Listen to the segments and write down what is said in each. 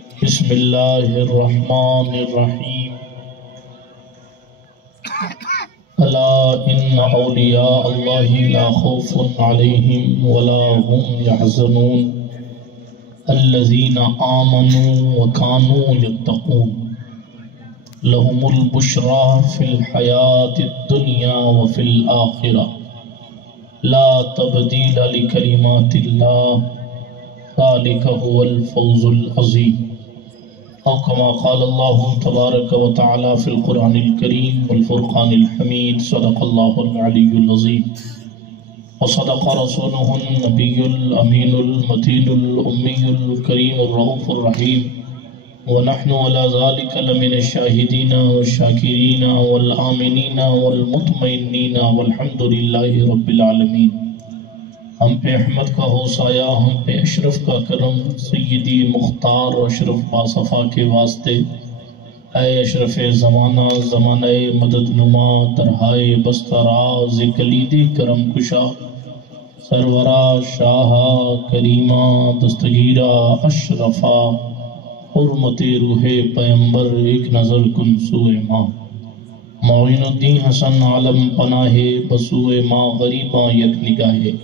بسم اللہ الرحمن الرحیم الا ان اولیاء اللہ لا خوف علیہم ولا هم يحزنون الذین آمنوا وكانوا يتقون لهم البشرى في الحیاة الدنیا وفي الآخرة لا تبدیل لکلمات اللہ ذلك هو الفوز العظیم او كما قال الله تبارك وتعالى في القرآن الكريم والفرقان الحميد صدق الله العلي العظيم وصدق رسوله النبي الأمين المتين الأمي الكريم الرؤوف الرحيم ونحن على ذلك لمن الشاهدين والشاكرين والآمنين والمطمئنين والحمد لله رب العالمين۔ ہم پہ احمد کا ہو سایہ، ہم پہ اشرف کا کرم، سیدی مختار و اشرف باصفا کے واسطے۔ اے اشرف زمانہ، زمانہ مدد نما، درہائے بستہ راز کلید کرم کشا، سرورہ شاہا کریمہ دستگیرہ اشرفا، حرمت روح پیمبر ایک نظر کن سوئے ماں، معین الدین حسن عالم پناہ بسوئے ماں غریباں یک نگاہے،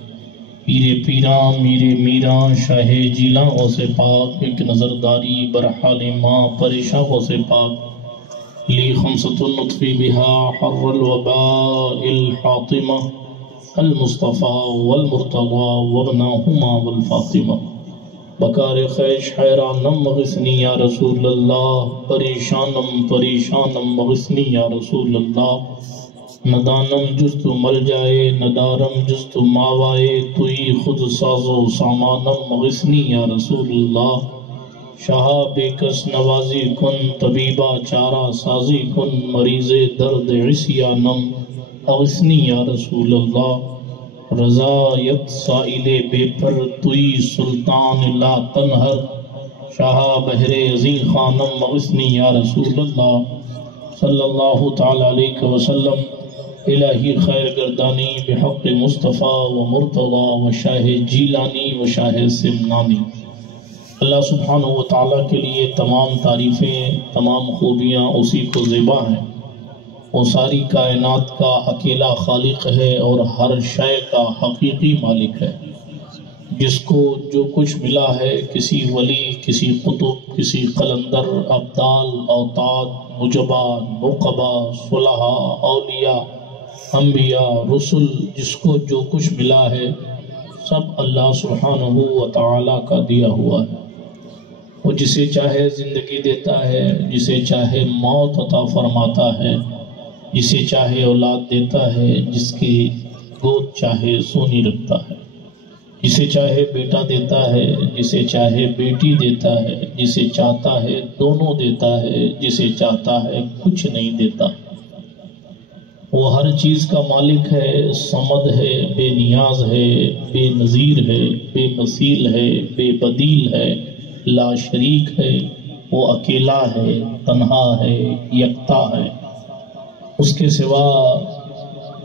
پیرے پیران میرے میران شاہ جیلاں غوث پاک، ایک نظرداری برحال ماں پریشاں غوث پاک، لی خمسۃ النطفی بہا حر الوباء الحاطمہ المصطفیٰ والمرتضی وابناہما والفاطمہ، بکار خیش حیرانم مغثنی یا رسول اللہ، پریشانم پریشانم مغثنی یا رسول اللہ، ندانم جز تو مل جائے ندارم جز تو ماوائے، توئی خود ساز و سامانم مغثنی یا رسول اللہ، شاہ بے کس نوازی کن طبیبہ چارہ سازی کن، مریض درد عصیانم اغثنی یا رسول اللہ، رضایت سائل بے پر توئی سلطان لا تنہر، شاہ بحر عظیم خانم مغثنی یا رسول اللہ، صلی اللہ تعالی علیہ وسلم۔ الہی خیر گردانی بحق مصطفیٰ و مرتضی و شاہ جیلانی و شاہ سمنانی۔ اللہ سبحانہ و تعالیٰ کے لیے تمام تعریفیں، تمام خوبیاں اسی کو زیبا ہیں۔ وہ ساری کائنات کا اکیلا خالق ہے اور ہر شے کا حقیقی مالک ہے، جس کو جو کچھ ملا ہے کسی ولی، کسی قطب، کسی قلندر، ابدال، اوتاد، نجبا، نقبا، صلحاء، اولیاء، انبیاء، رسل، جس کو جو کچھ ملا ہے سب اللہ سبحانہ و تعالیٰ کا دیا ہوا ہے۔ وہ جسے چاہے زندگی دیتا ہے، جسے چاہے موت عطا فرماتا ہے، جسے چاہے اولاد دیتا ہے، جس کی گود چاہے سونی رکھتا ہے، جسے چاہے بیٹا دیتا ہے، جسے چاہے بیٹی دیتا ہے، جسے چاہتا ہے دونوں دیتا ہے، جسے چاہتا ہے کچھ نہیں دیتا۔ وہ ہر چیز کا مالک ہے، صمد ہے، بے نیاز ہے، بے نظیر ہے، بے مثیل ہے، بے بدیل ہے، لا شریک ہے، وہ اکیلا ہے، تنہا ہے، یکتا ہے، اس کے سوا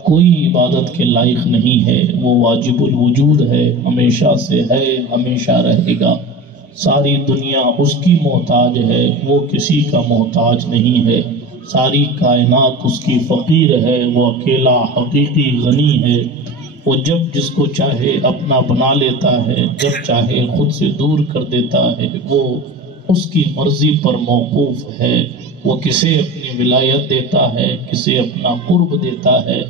کوئی عبادت کے لائق نہیں ہے، وہ واجب الوجود ہے، ہمیشہ سے ہے، ہمیشہ رہے گا، ساری دنیا اس کی محتاج ہے، وہ کسی کا محتاج نہیں ہے، ساری کائنات اس کی فقیر ہے، وہ اکیلا حقیقی غنی ہے، وہ جب جس کو چاہے اپنا بنا لیتا ہے، جب چاہے خود سے دور کر دیتا ہے، وہ اس کی مرضی پر موقوف ہے، وہ کسے اپنی ولایت دیتا ہے، کسے اپنا قرب دیتا ہے،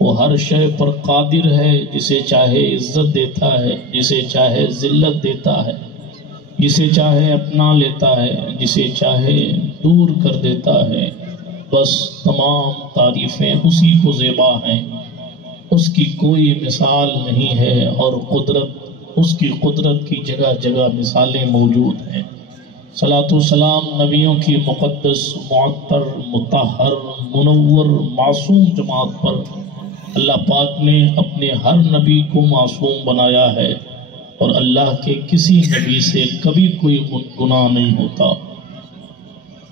وہ ہر شے پر قادر ہے، جسے چاہے عزت دیتا ہے، جسے چاہے ذلت دیتا ہے، جسے چاہے اپنا لیتا ہے، جسے چاہے دور کر دیتا ہے، بس تمام تعریفیں اسی کو زیبا ہیں، اس کی کوئی مثال نہیں ہے، اور قدرت، اس کی قدرت کی جگہ جگہ مثالیں موجود ہیں۔ صلاۃ و سلام نبیوں کی مقدس، معطر، مطہر، منور، معصوم جماعت پر اللہ پاک نے اپنے ہر نبی کو معصوم بنایا ہے، اور اللہ کے کسی نبی سے کبھی کوئی گناہ نہیں ہوتا۔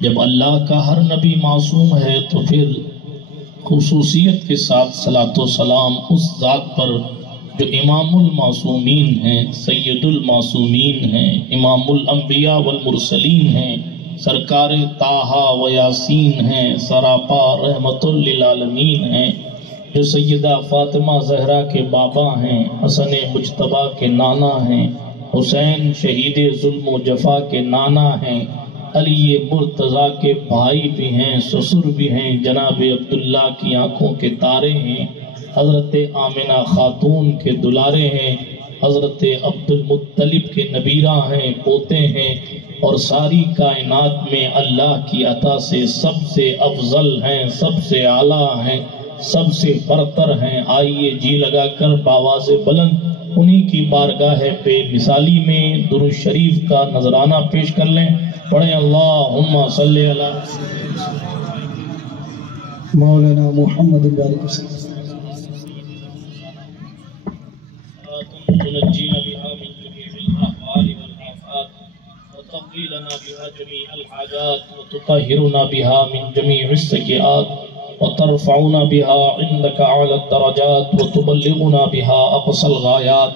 جب اللہ کا ہر نبی معصوم ہے تو پھر خصوصیت کے ساتھ صلاۃ و سلام اس ذات پر جو امام المعصومین ہیں، سید المعصومین ہیں، امام الانبیاء والمرسلین ہیں، سرکار طٰہٰ و یاسین ہیں، سراپا رحمت للعالمین ہیں، جو سیدہ فاطمہ زہرا کے بابا ہیں، حسن مجتبیٰ کے نانا ہیں، حسین شہید ظلم و جفا کے نانا ہیں، علی مرتضیٰ کے بھائی بھی ہیں، سسر بھی ہیں، جناب عبداللہ کی آنکھوں کے تارے ہیں، حضرت آمنہ خاتون کے دلارے ہیں، حضرت عبد المطلب کے نبیرہ ہیں، پوتے ہیں، اور ساری کائنات میں اللہ کی عطا سے سب سے افضل ہیں، سب سے اعلیٰ ہیں، سب سے برتر ہیں۔ آئیے جی لگا کر باواز بلند انہی کی بارگاہ بے مثالی میں درود شریف کا نذرانہ پیش کر لیں۔ پڑھیں اللہم صلی علی مولانا محمد بارک وسلم۔ تنجینا بها من جميع الأهوال والآفات وتقضي بها جميع الحاجات وتطهرنا بها من جميع السيئات وترفعنا بها عندك أعلى الدرجات وتبلغنا بها أقصى الغايات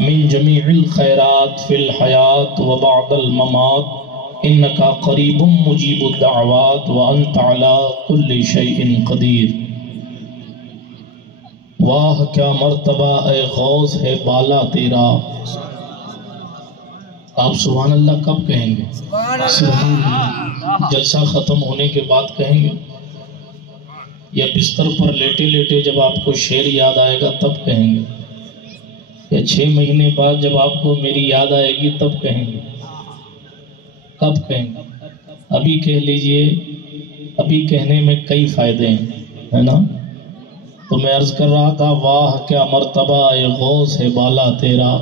من جميع الخيرات في الحياة وبعد الممات إنك قريب مجيب الدعوات وأنت على كل شيء قدير۔ واہ کیا مرتبہ اے غوث ہے بالا تیرا۔ آپ سبحان اللہ کب کہیں گے؟ سبحان اللہ۔ جلسہ ختم ہونے کے بعد کہیں گے یا بستر پر لیٹے لیٹے جب آپ کو شعر یاد آئے گا تب کہیں گے، یا 6 مہینے بعد جب آپ کو میری یاد آئے گی تب کہیں گے؟ کب کہیں گے؟ ابھی کہہ لیجئے، ابھی کہنے میں کئی فائدے ہیں، ہے نا؟ تو میں عرض کر رہا تھا واہ کیا مرتبہ اے غوث ہے بالا تیرا،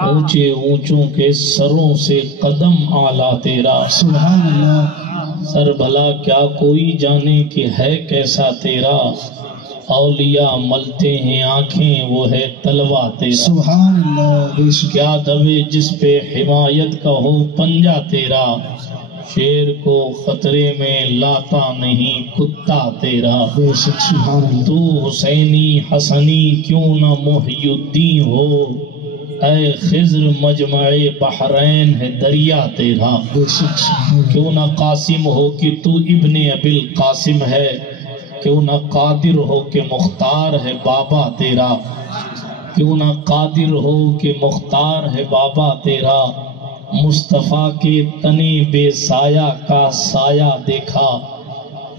اونچے اونچوں کے سروں سے قدم اعلیٰ تیرا، سبحان اللہ۔ سر بھلا کیا کوئی جانے کہ ہے کیسا تیرا، اولیاء ملتے ہیں آنکھیں وہ ہے تلوہ تیرا، سبحان اللہ۔ بے شک کیا دبے جس پہ حمایت کا ہو پنجہ تیرا، شیر کو خطرے میں لاتا نہیں کتا تیرا، بے شک سبحان اللہ۔ تو حسینی حسنی کیوں نہ محی الدین ہو، اے خضر مجمع بحرین ہے دریا تیرا، بے شک سبحان اللہ۔ کیوں نہ قاسم ہو کہ تو ابن ابی القاسم ہے، کیوں نہ قادر ہو کہ مختار ہے بابا تیرا، کیوں نہ قادر ہو کہ مختار ہے بابا تیرا، مصطفیٰ کے تنے بے سایہ کا سایہ دیکھا،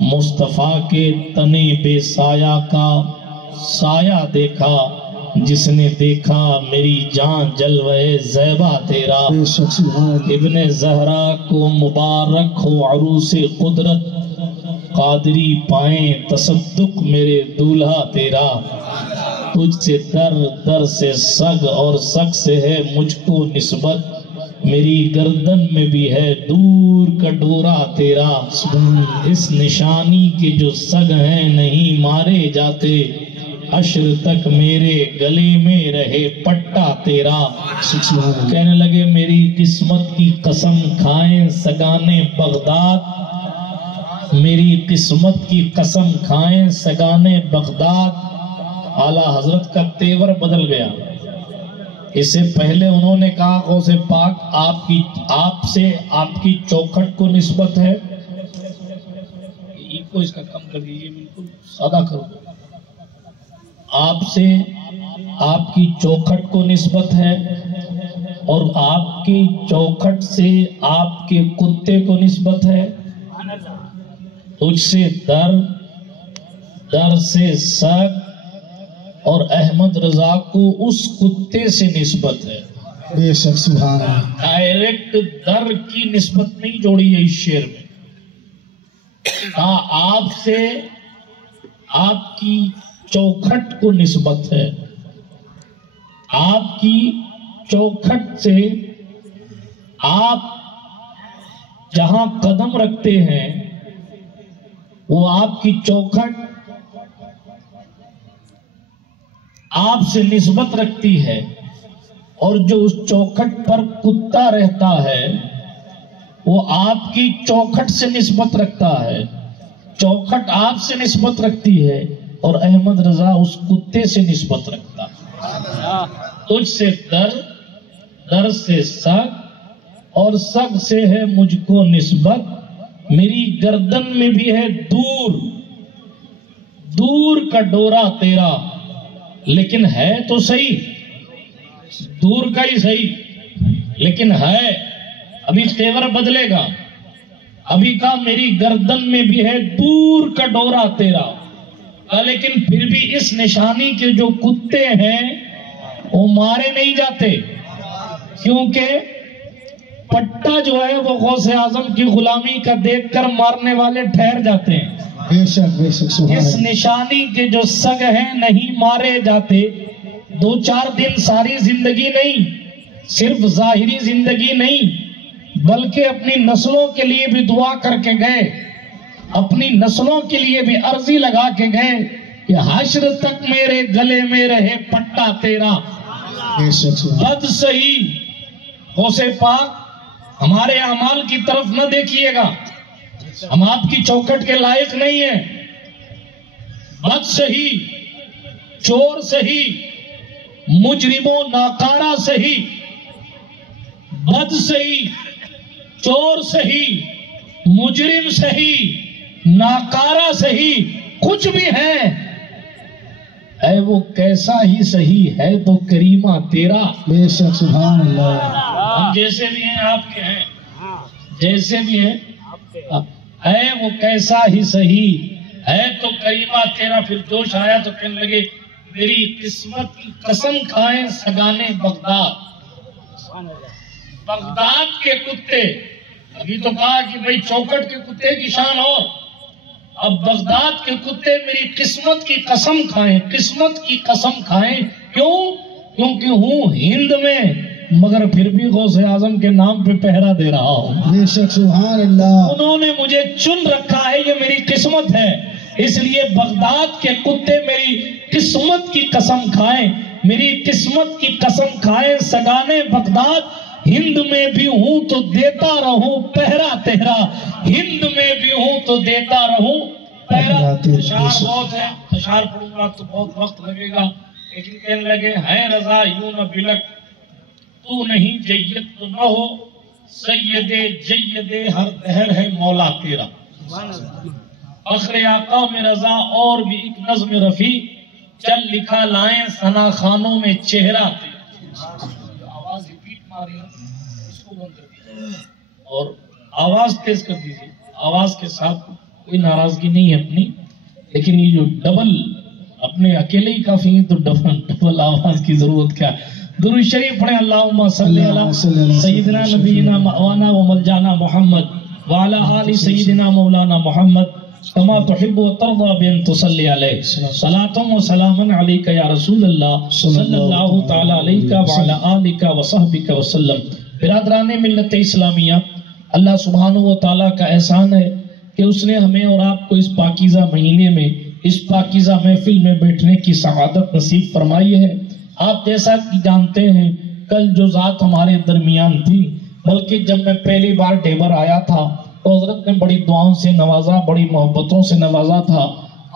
مصطفیٰ کے تنے بے سایہ کا سایہ دیکھا، جس نے دیکھا میری جان جلوہ زیبا تیرا، بے شک سبحان اللہ۔ ابن زہرا کو مبارک ہو عروس قدرت، قادری پائیں تصدق میرے دولہا تیرا، تجھ سے در در سے سگ اور سگ سے ہے مجھ کو نسبت، میری گردن میں بھی ہے دور کا ڈورا تیرا، اس نشانی کے جو سگ ہیں نہیں مارے جاتے، عشر تک میرے گلے میں رہے پٹا تیرا، کہنے لگے میری قسمت کی قسم کھائیں سگانے بغداد، میری قسمت کی قسم کھائیں سگانے بغداد۔ اعلیٰ حضرت کا تیور بدل گیا، اس سے پہلے انہوں نے کہا غوث پاک آپ سے آپ کی چوکھٹ کو نسبت ہے، کو اس کا کم کر دیجئے، بالکل سادہ کرو، آپ سے آپ کی چوکھٹ کو نسبت ہے، اور آپ کی چوکھٹ سے آپ کے کتے کو نسبت ہے، تجھ سے در سے سگ، اور احمد رضا کو اس کتے سے نسبت ہے، بے شک سبحان اللہ۔ ڈائریکٹ در کی نسبت نہیں جوڑی ہے اس شعر میں، آپ سے آپ کی چوکھٹ کو نسبت ہے، آپ کی چوکھٹ سے آپ جہاں قدم رکھتے ہیں وہ آپ کی چوکھٹ آپ سے نسبت رکھتی ہے، اور جو اس چوکھٹ پر کتا رہتا ہے وہ آپ کی چوکھٹ سے نسبت رکھتا ہے، چوکھٹ آپ سے نسبت رکھتی ہے، اور احمد رضا اس کتے سے نسبت رکھتا. تجھ سے در سے سگ اور سگ سے ہے مجھ کو نسبت. میری گردن میں بھی ہے دور کا ڈورا تیرا، لیکن ہے تو صحیح، دور کا ہی صحیح لیکن ہے. ابھی تیور بدلے گا. ابھی کہا میری گردن میں بھی ہے دور کا ڈورا تیرا، لیکن پھر بھی اس نشانی کے جو کتے ہیں وہ مارے نہیں جاتے، کیونکہ پٹا جو ہے وہ غوث اعظم کی غلامی کا دیکھ کر مارنے والے ٹھہر جاتے ہیں. بے شک اس نشانی کے جو سگ ہیں نہیں مارے جاتے. 2-4 دن ساری زندگی نہیں، صرف ظاہری زندگی نہیں، بلکہ اپنی نسلوں کے لیے بھی دعا کر کے گئے، اپنی نسلوں کے لیے بھی عرضی لگا کے گئے کہ حشر تک میرے گلے میں رہے پٹا تیرا. بد صحیح غوث پاک ہمارے اعمال کی طرف نہ دیکھیے گا، ہم آپ کی چوکھٹ کے لائق نہیں ہیں. بد صحیح، چور صحیح، مجرم و ناکارہ صحیح، بد صحیح، چور صحیح، مجرم صحیح، ناکارہ صحیح، کچھ بھی ہے وہ کیسا ہی صحیح ہے تو کریمہ تیرا. بے شک سبحان اللہ. ہم جیسے بھی ہیں آپ کے ہیں، جیسے بھی ہیں ہے وہ کیسا ہی صحیح ہے تو کریمہ تیرا. پھر جوش آیا تو کہنے لگے میری قسمت کی قسم کھائیں سگانے بغداد کے کتے. ابھی تو کہا کہ بھئی چوکٹ کے کتے کی شان اور، اب بغداد کے کتے میری قسمت کی قسم کھائیں، قسمت کی قسم کھائیں. کیونکہ ہوں ہند میں مگر پھر بھی غوث اعظم کے نام پہ پہرا دے رہا ہوں. بے شک سبحان اللہ. انہوں نے مجھے چن رکھا ہے، یہ میری قسمت ہے. اس لیے بغداد کے کتے میری قسمت کی قسم کھائیں، میری قسمت کی قسم کھائیں سگانے بغداد. ہند میں بھی ہوں تو دیتا رہوں پہرا تیرا، ہند میں بھی ہوں تو دیتا رہوں پہرا. اشعار بہت ہے، اشعار پڑھوں گا تو بہت وقت لگے گا، لیکن کہنے لگے ہے رضا یوں نہ بلک تو نہیں جید تو نہ ہو، سید جید ہر دہر ہے مولا تیرا. فخر آقا میں رضا اور بھی ایک نظم رفیع، چل لکھا لائیں ثنا خانوں میں چہرہ تیرا. آواز ریپیٹ ماری اس کو بند کر دیجیے اور آواز تیز کر دیجیے. آواز کے ساتھ کوئی ناراضگی نہیں ہے اپنی، لیکن یہ جو ڈبل اپنے اکیلے ہی کافی ہیں تو ڈبل آواز کی ضرورت کیا ہے. درود شریف پڑھیں اللہم صلی علی سیدنا نبینا موانا و ملجانا محمد وعلا آل سیدنا مولانا محمد کما تحب و ترضا بین تصلی علیہ. صلاة و سلاما علیکہ یا رسول اللہ صلی اللہ تعالی علیکہ وعلا آلکہ و صحبکہ وسلم. برادران ملت اسلامیہ، اللہ سبحانہ و تعالیٰ کا احسان ہے کہ اس نے ہمیں اور آپ کو اس پاکیزہ مہینے میں اس پاکیزہ محفل میں بیٹھنے کی سعادت نصیب فرمائی ہے. آپ جیسا کہ جانتے ہیں کل جو ذات ہمارے درمیان تھی، بلکہ جب میں پہلی بار ڈیبر آیا تھا تو حضرت نے بڑی دعاؤں سے نوازا، بڑی محبتوں سے نوازا تھا.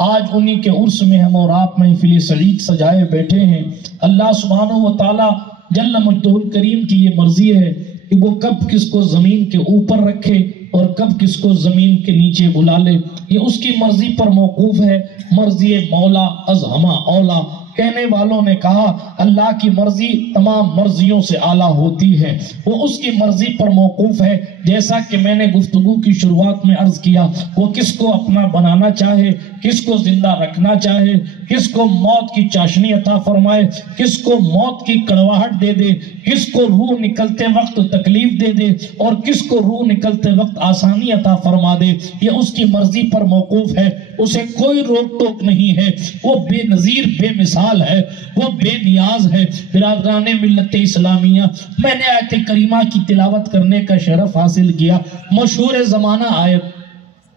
آج انہی کے عرس میں ہم اور آپ محفل سعید سجائے بیٹھے ہیں. اللہ سبحانہ و تعالی جل مجدہ الکریم کی یہ مرضی ہے کہ وہ کب کس کو زمین کے اوپر رکھے اور کب کس کو زمین کے نیچے بلا لے. یہ اس کی مرضی پر موقوف ہے. مرضی مولا از ہما اولا. کہنے والوں نے کہا اللہ کی مرضی تمام مرضیوں سے اعلیٰ ہوتی ہے، وہ اس کی مرضی پر موقوف ہے. جیسا کہ میں نے گفتگو کی شروعات میں عرض کیا، وہ کس کو اپنا بنانا چاہے، کس کو زندہ رکھنا چاہے، کس کو موت کی چاشنی عطا فرمائے، کس کو موت کی کڑواہٹ دے دے، کس کو روح نکلتے وقت تکلیف دے دے اور کس کو روح نکلتے وقت آسانی عطا فرما دے، یہ اس کی مرضی پر موقوف ہے. اسے کوئی روک ٹوک نہیں ہے. وہ بے نظیر بے مثال ہے، وہ بے نیاز ہے. برادران ملت اسلامیہ، میں نے آیت کریمہ کی تلاوت کرنے کا شرف حاصل کیا. مشہور زمانہ آیت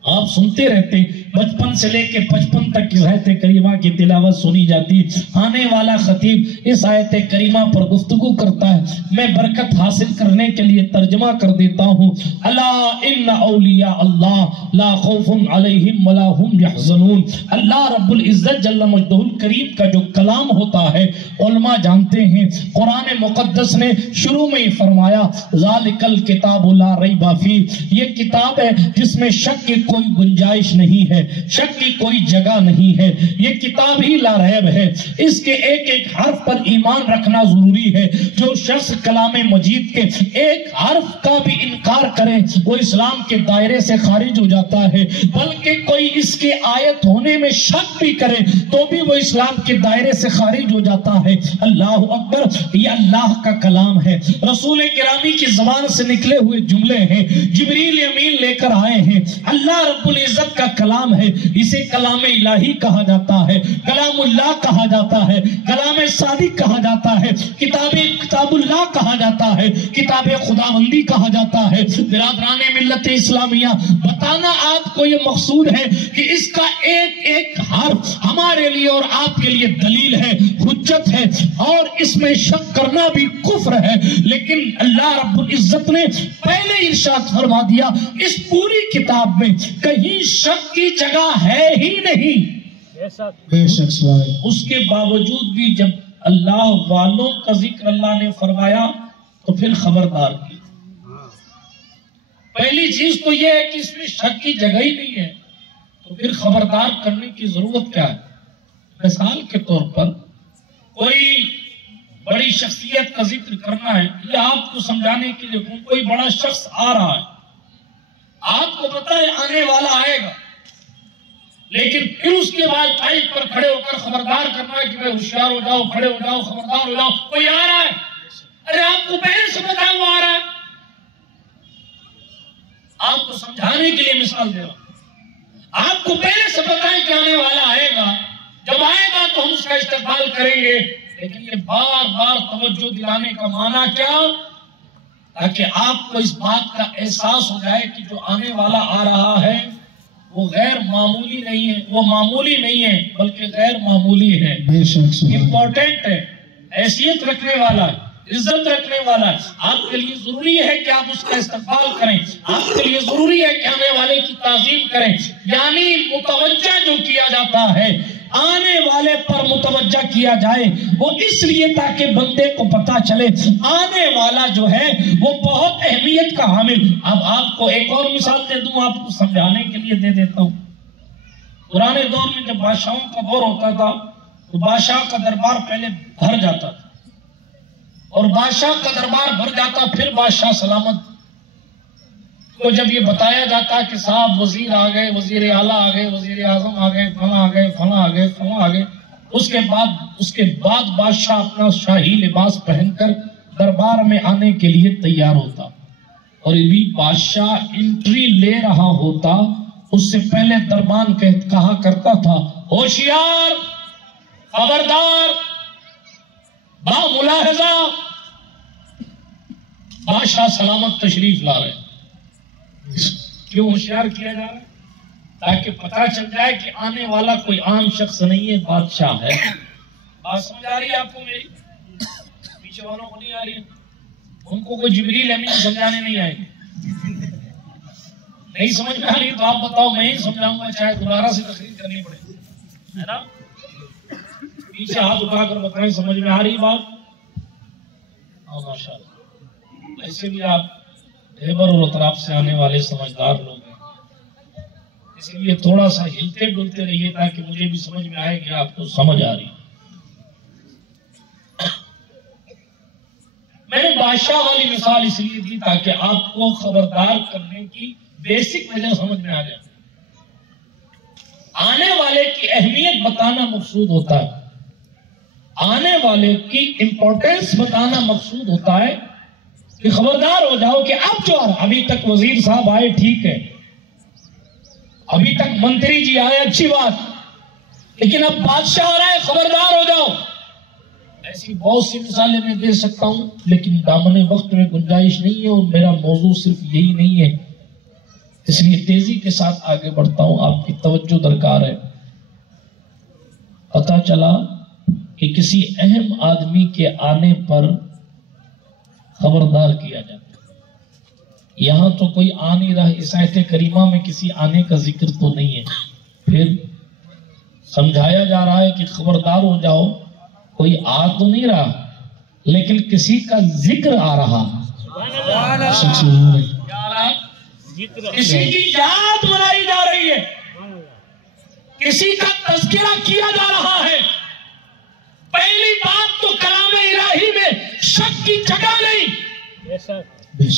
آپ سنتے رہتے، بچپن سے لے کے 55 تک اس آیت کریمہ کی تلاوت سنی جاتی، آنے والا خطیب اس آیت کریمہ پر گفتگو کرتا ہے، میں برکت حاصل کرنے کے لیے ترجمہ کر دیتا ہوں، الا ان اولیاء اللہ لا خوف علیہم ولا هم یحزنون۔ اللہ رب العزت جل مجدہ الکریم کا جو کلام ہوتا ہے، علماء جانتے ہیں، قرآن مقدس نے شروع میں ہی فرمایا ذالک الکتاب لا ریب فیہ، یہ کتاب ہے جس میں شک کی کوئی گنجائش نہیں ہے، شک کی کوئی جگہ نہیں ہے، یہ کتاب ہی لا ریب ہے، اس کے ایک ایک حرف پر ایمان رکھنا ضروری ہے۔ جو شخص کلام مجید کے ایک حرف کا بھی انکار کرے وہ اسلام کے دائرے سے خارج ہو جاتا ہے، بلکہ کوئی اس کے آیت ہونے میں شک بھی کرے تو بھی وہ اسلام کے دائرے سے خارج ہو جاتا ہے۔ اللہ اکبر، یہ اللہ کا کلام ہے، رسول گرامی کی زبان سے نکلے ہوئے جملے ہیں، جبریل امین لے کر آئے ہیں، اللہ رب العزت کا کلام ہے، اسے کلام الہی کہا جاتا ہے، کلام اللہ کہا جاتا ہے، کلام صادق کہا جاتا ہے، کتاب اللہ کہا جاتا ہے، کتاب خداوندی کہا جاتا ہے۔ برادران ملت اسلامیہ، بتانا آپ کو یہ مقصود ہے کہ اس کا ایک ایک حرف ہمارے لیے اور آپ کے لیے دلیل ہے، حجت ہے، اور اس میں شک کرنا بھی کفر ہے، لیکن اللہ رب العزت نے پہلے ارشاد فرما دیا اس پوری کتاب میں کہیں شک کی جگہ ہے ہی نہیں۔ بے شک سبحان اللہ۔ اس کے باوجود بھی جب اللہ والوں کا ذکر اللہ نے فرمایا تو پھر خبردار کی۔ پہلی چیز تو یہ ہے کہ اس میں شک کی جگہ ہی نہیں ہے، تو پھر خبردار کرنے کی ضرورت کیا ہے؟ مثال کے طور پر کوئی بڑی شخصیت کا ذکر کرنا ہے، یا آپ کو سمجھانے کے لیے کوئی بڑا شخص آ رہا ہے، آپ کو پتا ہے آنے والا آئے گا، لیکن پھر اس کے بعد پائپ پر کھڑے ہو کر خبردار کرنا ہے کہ بھائی ہوشیار ہو جاؤ، کھڑے ہو جاؤ، خبردار ہو جاؤ، کوئی آ رہا ہے۔ ارے آپ کو پہلے سے پتا ہے وہ آ رہا ہے، آپ کو سمجھانے کے لیے مثال دے رہا ہوں، آپ کو پہلے سے پتا ہے کہ آنے والا آئے گا، جب آئے گا تو ہم اس کا استقبال کریں گے، لیکن یہ بار بار توجہ دلانے کا معنی کیا؟ تاکہ آپ کو اس بات کا احساس ہو جائے کہ جو آنے والا آ رہا ہے وہ غیر معمولی نہیں ہے، وہ معمولی نہیں ہے بلکہ غیر معمولی ہے، امپورٹنٹ ہے، حیثیت رکھنے والا ہے، عزت رکھنے والا ہے۔ آپ کے لیے ضروری ہے کہ آپ اس کا استقبال کریں، آپ کے لیے ضروری ہے کہ آنے والے کی تعظیم کریں، یعنی متوجہ جو کیا جاتا ہے آنے والے پر متوجہ کیا جائے، وہ اس لیے تاکہ بندے کو پتا چلے آنے والا جو ہے وہ بہت اہمیت کا حامل۔ اب آپ کو ایک اور مثال دے دوں، آپ کو سمجھانے کے لیے دے دیتا ہوں۔ پرانے دور میں جب بادشاہوں کا دور ہوتا تھا تو بادشاہ کا دربار پہلے بھر جاتا تھا، اور بادشاہ کا دربار بھر جاتا پھر بادشاہ سلامت کو جب یہ بتایا جاتا کہ صاحب وزیر آ گئے، وزیر اعلیٰ آ گئے، وزیر اعظم آ گئے، فلاں آ گئے، فلاں آ گئے، فلاں آ گئے، اس کے بعد بادشاہ اپنا شاہی لباس پہن کر دربار میں آنے کے لیے تیار ہوتا، اور یہ بھی بادشاہ انٹری لے رہا ہوتا اس سے پہلے دربان کہا کرتا تھا ہوشیار، خبردار، با ملاحظہ، بادشاہ سلامت تشریف لا رہے ہیں۔ کیوں ہوشیار کیا جا رہا ہے؟ تاکہ پتا چل جائے کہ آنے والا کوئی عام شخص نہیں ہے، بادشاہ ہے۔ بات سمجھ آ رہی ہے آپ کو میری؟ پیچھے والوں کو نہیں آ رہی؟ ان کو کوئی جبریل امین سمجھانے نہیں آئے گی؟ نہیں سمجھ میں آ رہی تو آپ بتاؤ، میں ہی سمجھاؤں گا، چاہے دوبارہ سے تقریر کرنی پڑے، ہے نا؟ پیچھے ہاتھ اٹھا کر بتائیں سمجھ میں آ رہی بات؟ ہاں ماشاءاللہ، ایسے بھی آپ خیبر اور اطراف سے آنے والے سمجھدار لوگ ہیں، اس لیے تھوڑا سا ہلتے ڈلتے رہیے تاکہ مجھے بھی سمجھ میں آئے کہ آپ کو سمجھ آ رہی۔ میں نے بادشاہ والی مثال اس لیے دی تاکہ آپ کو خبردار کرنے کی بیسک وجہ سمجھ میں آ جائے۔ آنے والے کی اہمیت بتانا مقصود ہوتا ہے، آنے والے کی امپورٹنس بتانا مقصود ہوتا ہے کہ خبردار ہو جاؤ کہ اب جو ابھی تک وزیر صاحب آئے ٹھیک ہے، ابھی تک منتری جی آئے اچھی بات، لیکن اب بادشاہ آ رہا ہے، خبردار ہو جاؤ۔ ایسی بہت سی مثالیں میں دے سکتا ہوں لیکن دامن وقت میں گنجائش نہیں ہے، اور میرا موضوع صرف یہی نہیں ہے۔ اس لیے تیزی کے ساتھ آگے بڑھتا ہوں، آپ کی توجہ درکار ہے۔ پتہ چلا کہ کسی اہم آدمی کے آنے پر خبردار کیا جاتا ہے۔ یہاں تو کوئی آ نہیں رہا، اس آیت کریمہ میں کسی آنے کا ذکر تو نہیں ہے، پھر سمجھایا جا رہا ہے کہ خبردار ہو جاؤ، کوئی آ تو نہیں رہا لیکن کسی کا ذکر آ رہا، کسی کی یاد منائی جا رہی ہے، کسی کا تذکرہ کیا جا رہا ہے۔ پہلی بات تو کلام الہی میں شک کی جگہ نہیں،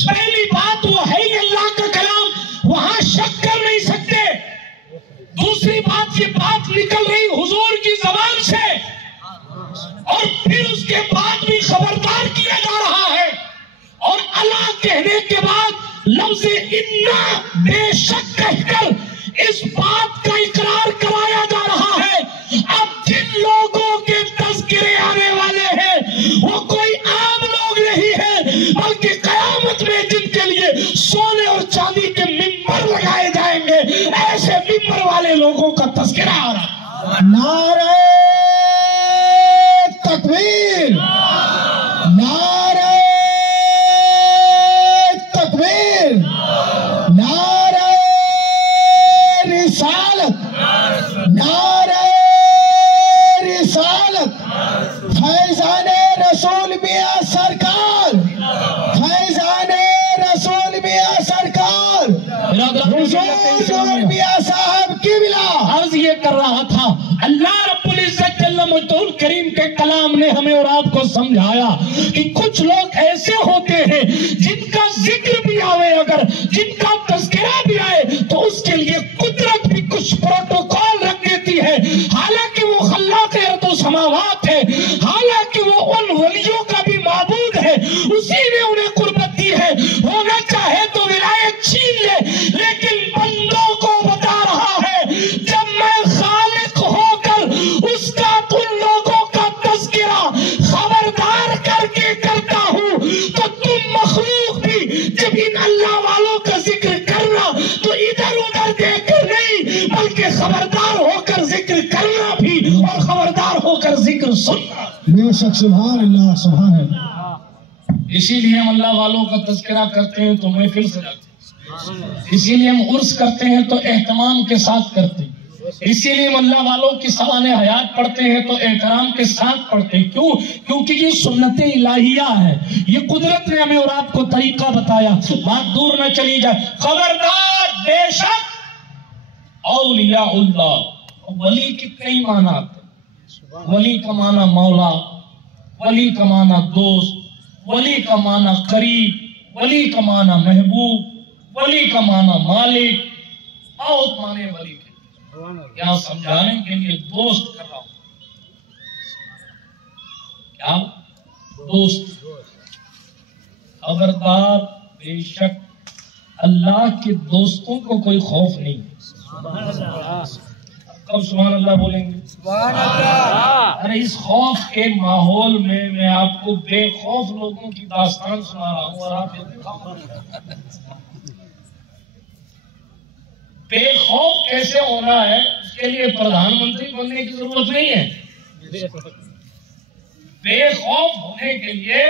پہلی بات وہ ہے کہ اللہ کا کلام، وہاں شک کر نہیں سکتے۔ دوسری بات یہ بات نکل رہی حضور کی زبان سے، اور پھر اس کے بعد بھی خبردار کیا جا رہا ہے، اور اللہ کہنے کے بعد لفظ انا بے شک کہہ کر اس بات کا اقرار کرایا جا رہا ہے۔ اب جن لوگوں کے تذکرے آنے والے ہیں وہ کوئی عام لوگ نہیں ہیں، بلکہ قیامت میں جن کے لیے سونے اور چاندی کے ممبر لگائے جائیں گے، ایسے ممبر والے لوگوں کا تذکرہ آ رہا ہے۔ نعرہ تکبیر، نعرہ تکبیر، نعرہ رسالت، نعرہ رسالت، فیضان رسول میاں سرکار، فیضان رسول میاں سرکار، حضور میاں صاحب قبلہ۔ عرض یہ کر رہا تھا، اللہ رب العزت جل مجدہ الکریم کے کلام نے ہمیں اور آپ کو سمجھایا کہ کچھ لوگ ایسے ہوتے ہیں جن کا ذکر بھی آئے، اگر جن کا تذکرہ بھی آئے تو اس کے لیے قدرت بھی کچھ پروٹوکول رکھ دیتی ہے، حالانکہ وہ خلاق ارض و سماوات ہے، حالانکہ وہ ان ولیوں کا بھی معبود ہے، اسی نے انہیں قربت دی ہے، ہونا چاہے تو ولایت چھین لے، لیکن بندوں کو بتا رہا ہے جب میں خالق ہو کر اس کا ان لوگوں کا تذکرہ خبردار کر کے کرتا ہوں، تو تم مخلوق بھی جب ان اللہ والوں کا ذکر کرنا تو ادھر ادھر دیکھ کر نہیں، بلکہ خبردار ہو کر ذکر کرنا بھی اور خبردار ہو کر ذکر سننا۔ بے شک، سبحان اللہ، سبحان اللہ۔ اسی لیے ہم اللہ والوں کا تذکرہ کرتے ہیں تو محفل سجاتے ہیں، اسی لیے ہم عرس کرتے ہیں تو اہتمام کے ساتھ کرتے ہیں، اسی لیے ہم اللہ والوں کی سوانح حیات پڑھتے ہیں تو احترام کے ساتھ پڑھتے ہیں۔ کیوں؟ کیونکہ یہ سنت الہیہ ہے، یہ قدرت نے ہمیں اور آپ کو طریقہ بتایا۔ بات دور نہ چلی جائے، خبردار، بے شک اولیاء اللہ، ولی کے کئی معنی آتے ہیں۔ ولی کا معنی مولا، ولی کا معنی دوست، ولی کا معنی قریب، ولی کا معنی محبوب، ولی کا معنی مالک، بہت معنی ولی کے۔ یہاں سمجھانے کے لیے دوست کر رہا ہوں، کیا دوست؟ خبردار، بے شک اللہ کے دوستوں کو کوئی خوف نہیں۔ کب سبحان اللہ بولیں گے؟ سبحان اللہ۔ ارے اس خوف کے ماحول میں آپ کو بے خوف لوگوں کی داستان سنا رہا ہوں، اور آپ بے خوف کیسے ہونا ہے، اس کے لیے پردھان منتری بننے کی ضرورت نہیں ہے۔ بے خوف ہونے کے لیے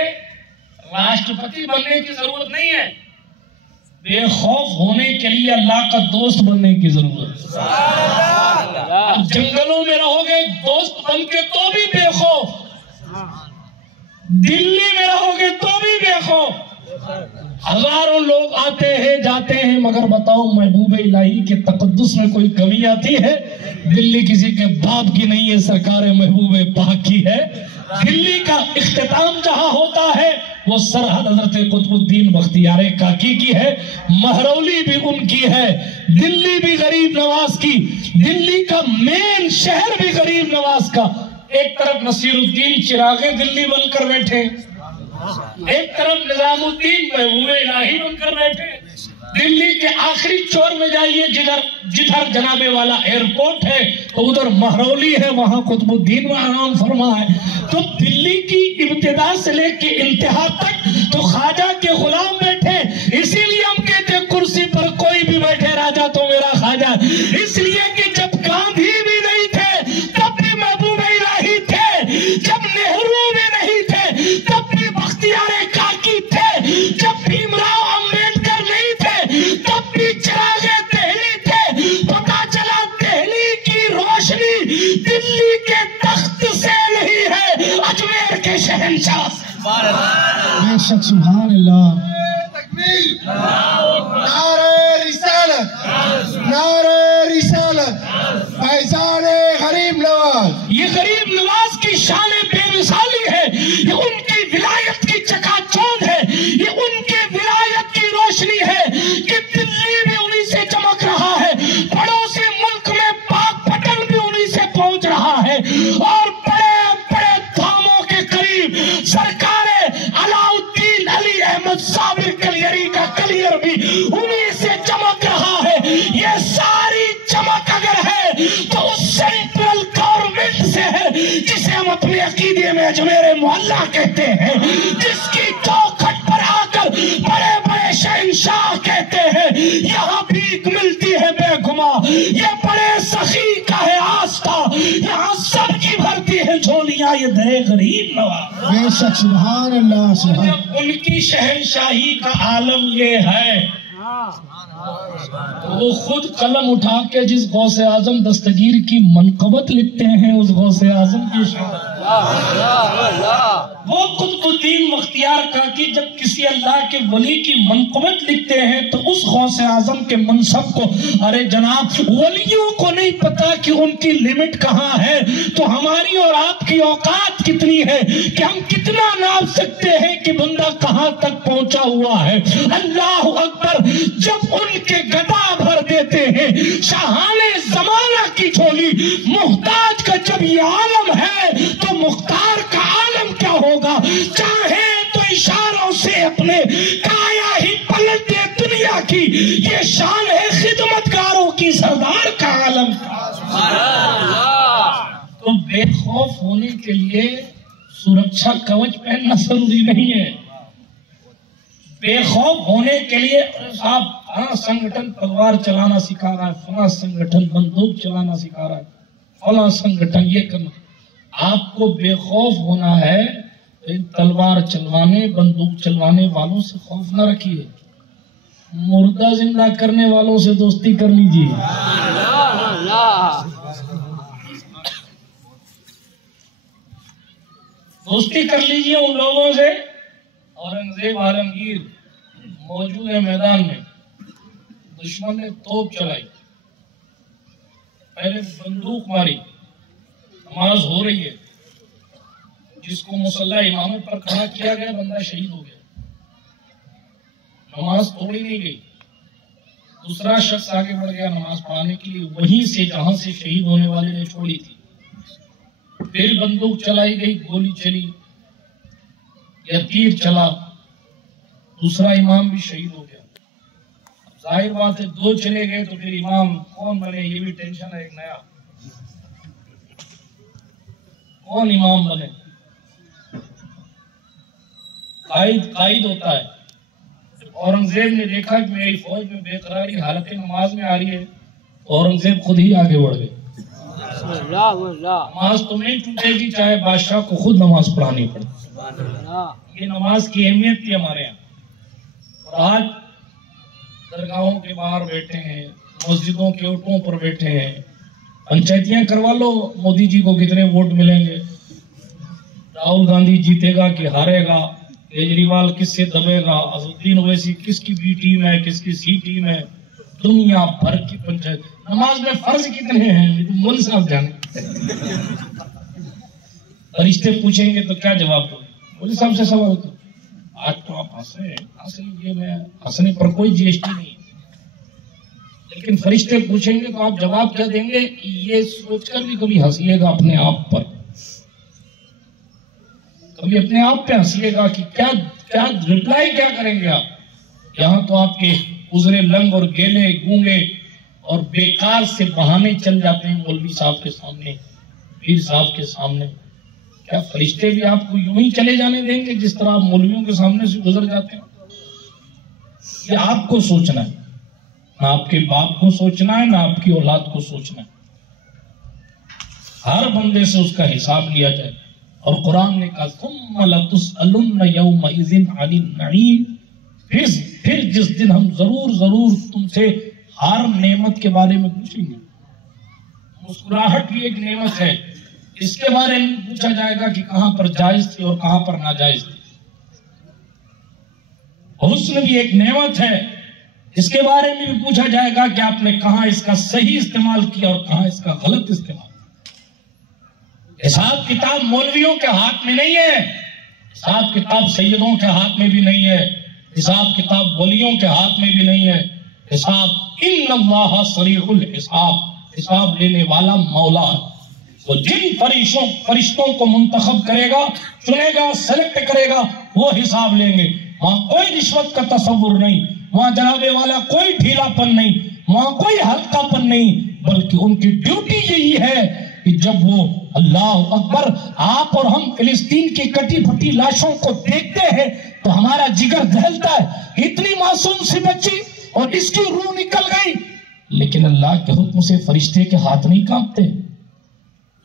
راشٹرپتی بننے کی ضرورت نہیں ہے، بے خوف ہونے کے لیے اللہ کا دوست بننے کی ضرورت ہے۔ اب جنگلوں میں رہو گے دوست بن کے تو بھی بے خوف، دلی میں رہو گے تو بھی بے خوف، ہزاروں لوگ آتے ہیں جاتے ہیں، مگر بتاؤ محبوب الہی کے تقدس میں کوئی کمی آتی ہے؟ دلی کسی کے باپ کی نہیں ہے، سرکار محبوب پاک کی ہے۔ دلی کا اختتام جہاں ہوتا ہے وہ سرحد حضرت قطب الدین بختیار کاکی کی ہے، مہرولی بھی ان کی ہے، دلی بھی غریب نواز کی، دلی کا مین شہر بھی غریب نواز کا۔ ایک طرف نصیر الدین چراغ دلی بن کر بیٹھے، ایک طرف نظام الدین محبوب الہی بن کر بیٹھے۔ دلی کے آخری چور میں جائیے جدھر جناب والا ایئرپورٹ ہے تو ادھر مہرولی ہے، وہاں قطب الدین آرام فرما ہے۔ تو دلی کی ابتدا سے لے کے انتہا تک تو خواجہ کے غلام بیٹھے، اسی لیے ہم کہتے ہیں کرسی پر کوئی بھی بیٹھے بے شک سبحان اللہ. نعرہ رسالت، نعرہ رسالت، فیضان غریب نواز. یہ غریب نواز کی شان بے مثالی ہے، یہ ان کی ولایت کی چکا چوند ہے، یہ ان کے ولایت کی روشنی ہے کہ دلی بھی انہی سے چمک رہا ہے، پڑوسی ملک میں پاک پٹن بھی انہی سے پہنچ رہا ہے، اور بڑے بڑے دھاموں کے قریب سرکار علاؤالدین علی احمد صابر کلیری کا کلیر بھی انہی سے چمک رہا ہے. یہ ساری چمک اگر ہے تو اس سینٹرل گورنمنٹ سے ہے جسے ہم اپنے عقیدے میں اجمیر معلیٰ کہتے ہیں، جس کی چوکھٹ پر آ کر بڑے بڑے شہنشاہ کہتے ہیں یہاں بھیک ملتی ہے بے گما، یہ بڑے سخی کا ہے آستہ، یہاں سب کی بھرتی ہے جھولیاں یہ دے غریب نواز. بے شک سبحان اللہ سبحان. جب ان کی شہنشاہی کا عالم یہ ہے، وہ خود قلم اٹھا کے جس غوث اعظم دستگیر کی منقبت لکھتے ہیں اس غوث اعظم کی شان. وہ قطب الدین بختیار کاکی جب کسی اللہ کے ولی کی منقبت لکھتے ہیں تو اس غوث اعظم کے منصب کو، ارے جناب ولیوں کو نہیں پتا کہ ان کی لمٹ کہاں ہے، تو ہماری اور آپ کی اوقات کتنی ہے کہ ہم کتنا ناپ سکتے ہیں کہ بندہ کہاں تک پہنچا ہوا ہے. اللہ اکبر. جب ان کے گدا بھر دیتے ہیں شاہان زمانہ کی جھولی، محتاج کا جب یہ عالم ہے تو مختار کا عالم کیا ہوگا. چاہے تو اشاروں سے اپنے کایا ہی پلٹ دے دنیا کی، یہ شان ہے خدمتگاروں کی سردار کا عالم. تو بے خوف ہونے کے لیے سرکشا کوچ پہننا ضروری نہیں ہے. بے خوف ہونے کے لیے صاحب فلاں سنگٹھن تلوار چلانا سکھا رہا ہے، فلاں سنگٹھن بندوق چلانا سکھا رہا ہے، فلاں سنگٹھن یہ کرنا. آپ کو بے خوف ہونا ہے ان تلوار چلوانے بندوق چلوانے والوں سے خوف نہ رکھیے، مردہ زندہ کرنے والوں سے دوستی کر لیجیے. دوستی کر لیجیے ان لوگوں سے. اورنگزیب عالمگیر موجود ہے میدان میں، دشمن نے توپ چلائی، پہلے بندوق ماری، نماز ہو رہی ہے، جس کو مصلی امامت پر کھڑا کیا گیا بندہ شہید ہو گیا، نماز توڑی نہیں گئی. دوسرا شخص آگے بڑھ گیا نماز پڑھانے کے لیے وہیں سے جہاں سے شہید ہونے والے نے چھوڑی تھی. پھر بندوق چلائی گئی، گولی چلی یا تیر چلا، دوسرا امام بھی شہید ہو گیا. ظاہر بات ہے دو چلے گئے تو پھر امام کون بنے یہ بھی ٹینشن ہے. ایک نیا کون امام بنے، قائد ہوتا ہے. اورنگزیب نے دیکھا کہ میری فوج میں بے قراری حالت نماز میں آ رہی ہے، اورنگزیب خود ہی آگے بڑھ گئے. نماز تو نہیں ٹوٹے گی چاہے بادشاہ کو خود نماز پڑھانی پڑے. یہ نماز کی اہمیت تھی ہمارے یہاں. اور آج درگاہوں کے باہر بیٹھے ہیں، مسجدوں کے اوٹوں پر بیٹھے ہیں، پنچایتیاں کروا لو مودی جی کو کتنے ووٹ ملیں گے، راہل گاندھی جیتے گا کہ ہارے گا، کیجریوال کس سے دبے گا، اسدالدین اویسی کس کی بی ٹیم ہے کس کی سی ٹیم ہے. دنیا بھر کی پنچایت. نماز میں فرض کتنے ہیں مول صاحب جانے. فرشتے پوچھیں گے تو کیا جواب دو؟ مول صاحب سے سوال کرو. آج تو آپ ہنسے، اصل یہ میں ہنسنے پر کوئی جی ایس ٹی نہیں، لیکن فرشتے پوچھیں گے تو آپ جواب کیا دیں گے؟ یہ سوچ کر بھی کبھی ہنسیے گا اپنے آپ پر، کبھی اپنے آپ پہ ہنسیے گا کہ کیا ریپلائی کیا کریں گے آپ. یہاں تو آپ کے گزرے لنگ اور گیلے گونگے اور بیکار سے بہانے چل جاتے ہیں مولوی صاحب کے سامنے، پیر صاحب کے سامنے. کیا فرشتے بھی آپ کو یوں ہی چلے جانے دیں گے جس طرح آپ مولویوں کے سامنے سے گزر جاتے ہیں؟ یہ آپ کو سوچنا ہے، نہ آپ کے باپ کو سوچنا ہے نہ آپ کی اولاد کو سوچنا ہے. ہر بندے سے اس کا حساب لیا جائے. اور قرآن نے کہا ثم لتسألن یومئذ عن النعیم، پھر جس دن ہم ضرور تم سے ہر نعمت کے بارے میں پوچھیں گے. مسکراہٹ بھی ایک نعمت ہے، اس کے بارے میں پوچھا جائے گا کہ کہاں پر جائز تھی اور کہاں پر ناجائز تھی. حسن بھی ایک نعمت ہے، اس کے بارے میں بھی پوچھا جائے گا کہ آپ نے کہاں اس کا صحیح استعمال کیا اور کہاں اس کا غلط استعمال۔ حساب کتاب مولویوں کے ہاتھ میں نہیں ہے، حساب کتاب سیدوں کے ہاتھ میں بھی نہیں ہے، حساب کتاب ولیوں کے ہاتھ میں بھی نہیں ہے۔ حساب ان اللہ سریع الحساب، حساب لینے والا مولا ہے۔ وہ جن فرشتوں کو منتخب کرے گا، چنے گا، سلیکٹ کرے گا، وہ حساب لیں گے۔ وہاں کوئی رشوت کا تصور نہیں، وہاں جناب والا کوئی ڈھیلا پن نہیں، وہاں کوئی ہلکا پن نہیں، بلکہ ان کی ڈیوٹی یہی ہے کہ جب وہ اللہ اکبر آپ اور ہم فلسطین کی کٹی پھٹی لاشوں کو دیکھتے ہیں تو ہمارا جگر دہلتا ہے، اتنی معصوم سی بچی اور اس کی روح نکل گئی، لیکن اللہ کے حکم سے فرشتے کے ہاتھ نہیں کانپتے۔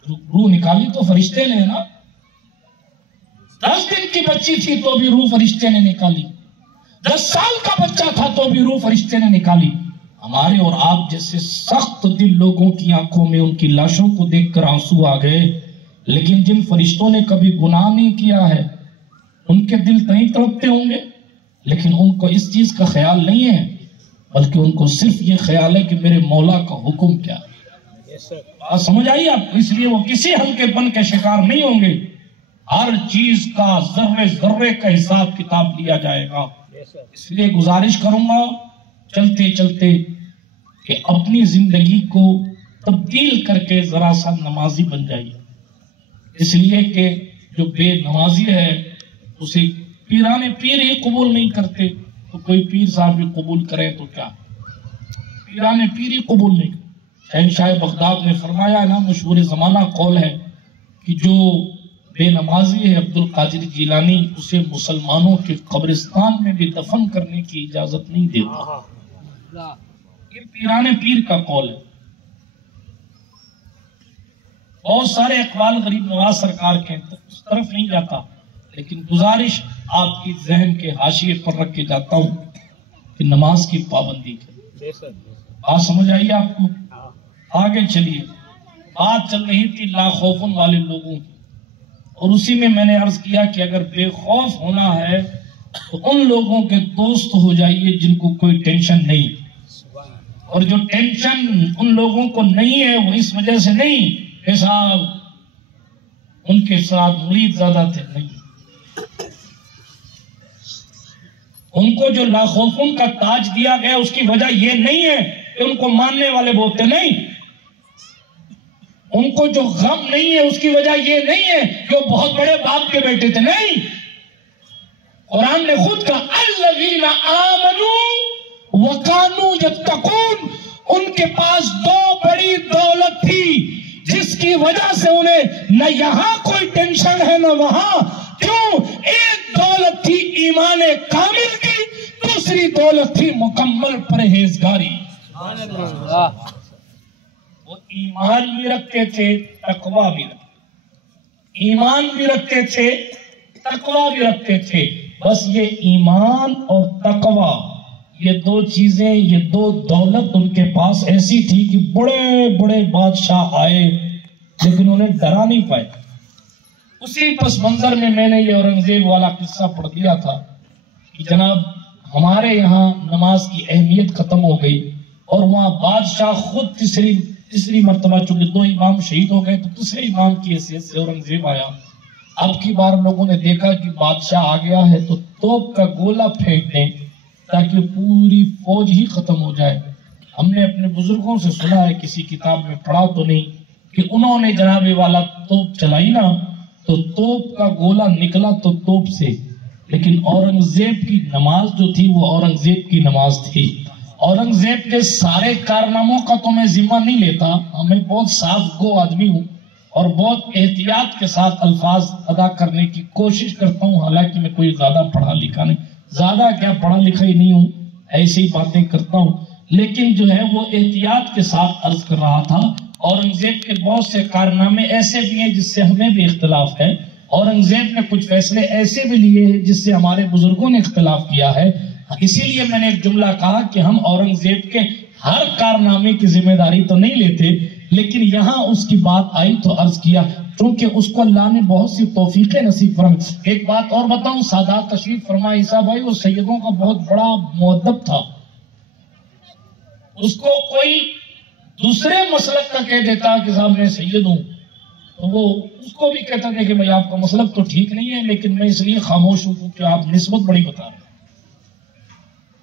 روح نکالی تو فرشتے نے نا، 10 دن کی بچی تھی تو بھی روح فرشتے نے نکالی، 10 سال کا بچہ تھا تو بھی روح فرشتے نے نکالی۔ ہمارے اور آپ جیسے سخت دل لوگوں کی آنکھوں میں ان کی لاشوں کو دیکھ کر آنسو آ گئے، لیکن جن فرشتوں نے کبھی گناہ نہیں کیا ہے ان کے دل نہیں تڑپتے ہوں گے، لیکن ان کو اس چیز کا خیال نہیں ہے، بلکہ ان کو صرف یہ خیال ہے کہ میرے مولا کا حکم کیا ہے۔ بات سمجھ آئی آپ کو؟ اس لیے وہ کسی ہلکے پن کے شکار نہیں ہوں گے، ہر چیز کا ذرے ذرے کا حساب کتاب لیا جائے گا۔ اس لیے گزارش کروں گا چلتے چلتے کہ اپنی زندگی کو تبدیل کر کے ذرا سا نمازی بن جائیے، اس لیے کہ جو بے نمازی ہے اسے پیرانے پیر ہی قبول نہیں کرتے، تو کوئی پیر صاحب بھی قبول کرے تو کیا، پیرانے پیر ہی قبول نہیں کرتے۔ شہنشاہ بغداد نے فرمایا نا، مشہور زمانہ قول ہے کہ جو بے نمازی ہے عبد القادر جیلانی اسے مسلمانوں کے قبرستان میں بھی دفن کرنے کی اجازت نہیں دیتا۔ یہ پیرانے پیر کا قول ہے۔ بہت سارے اقوال غریب نواز سرکار کے اس طرف نہیں جاتا، لیکن گزارش آپ کی ذہن کے حاشیے پر رکھ کے جاتا ہوں کہ نماز کی پابندی کی بات سمجھ آئی آپ کو؟ آگے چلیے، بات چل رہی تھی لا خوفن والے لوگوں کی، اور اسی میں میں نے عرض کیا کہ اگر بے خوف ہونا ہے تو ان لوگوں کے دوست ہو جائیے جن کو کوئی ٹینشن نہیں، اور جو ٹینشن ان لوگوں کو نہیں ہے وہ اس وجہ سے نہیں کہ صاحب ان کے ساتھ مرید زیادہ تھے، نہیں، ان کو جو لا خوفن کا تاج دیا گیا اس کی وجہ یہ نہیں ہے کہ ان کو ماننے والے بولتے، نہیں، ان کو جو غم نہیں ہے اس کی وجہ یہ نہیں ہے کہ وہ بہت بڑے باپ کے بیٹے تھے، نہیں، قرآن نے خود کہا الذین آمنوا وکانوا یتقون، ان کے پاس 2 بڑی دولت تھی جس کی وجہ سے انہیں نہ یہاں کوئی ٹینشن ہے نہ وہاں۔ کیوں؟ ایک دولت تھی ایمان کامل کی، دوسری دولت تھی مکمل پرہیزگاری۔ وہ ایمان بھی رکھتے تھے، تقویٰ بھی رکھتے تھے، ایمان بھی رکھتے تھے، تقویٰ بھی رکھتے تھے۔ بس یہ ایمان اور تقویٰ، یہ 2 چیزیں، یہ 2 دولت ان کے پاس ایسی تھی کہ بڑے بڑے بادشاہ آئے لیکن انہیں ڈرا نہیں پائے۔ اسی پس منظر میں میں نے یہ اورنگزیب والا قصہ پڑھ دیا تھا کہ جناب ہمارے یہاں نماز کی اہمیت ختم ہو گئی، اور وہاں بادشاہ خود تیسری مرتبہ، چونکہ 2 امام شہید ہو گئے تو تیسرے امام کی حیثیت سے اورنگزیب آیا۔ اب کی بار لوگوں نے دیکھا کہ بادشاہ آ گیا ہے تو توپ کا گولہ پھینک دیں تاکہ پوری فوج ہی ختم ہو جائے۔ ہم نے اپنے بزرگوں سے سنا ہے، کسی کتاب میں پڑھا تو نہیں، کہ انہوں نے جناب والا توپ چلائی نا تو توپ کا گولہ نکلا تو توپ سے، لیکن اورنگزیب کی نماز جو تھی وہ اورنگزیب کی نماز تھی۔ اورنگزیب کے سارے کارناموں کا تو میں ذمہ نہیں لیتا، میں بہت صاف گو آدمی ہوں اور بہت احتیاط کے ساتھ الفاظ ادا کرنے کی کوشش کرتا ہوں، حالانکہ میں کوئی زیادہ پڑھا لکھا نہیں، زیادہ کیا پڑھا لکھا ہی نہیں ہوں، ایسی باتیں کرتا ہوں، لیکن جو ہے وہ احتیاط کے ساتھ عرض کر رہا تھا۔ اورنگزیب کے بہت سے کارنامے ایسے بھی ہیں جس سے ہمیں بھی اختلاف ہے، اورنگزیب نے کچھ فیصلے ایسے بھی لیے ہیں جس سے ہمارے بزرگوں نے اختلاف کیا ہے۔ اسی لیے میں نے ایک جملہ کہا کہ ہم اورنگزیب کے ہر کارنامے کی ذمہ داری تو نہیں لیتے، لیکن یہاں اس کی بات آئی تو عرض کیا چونکہ اس کو اللہ نے بہت سی توفیقیں نصیب فرمائی. ایک بات اور بتاؤں، سادات تشریف فرمائے عیسیٰ بھائی، وہ سیدوں کا بہت بڑا مؤدب تھا. اس کو کوئی دوسرے مسلک کا کہہ دیتا کہ صاحب میں سید ہوں تو وہ اس کو بھی کہتا تھا کہ بھائی آپ کا مسلک تو ٹھیک نہیں ہے، لیکن میں اس لیے خاموش ہوں کہ آپ نسبت بڑی بتا رہے ہیں.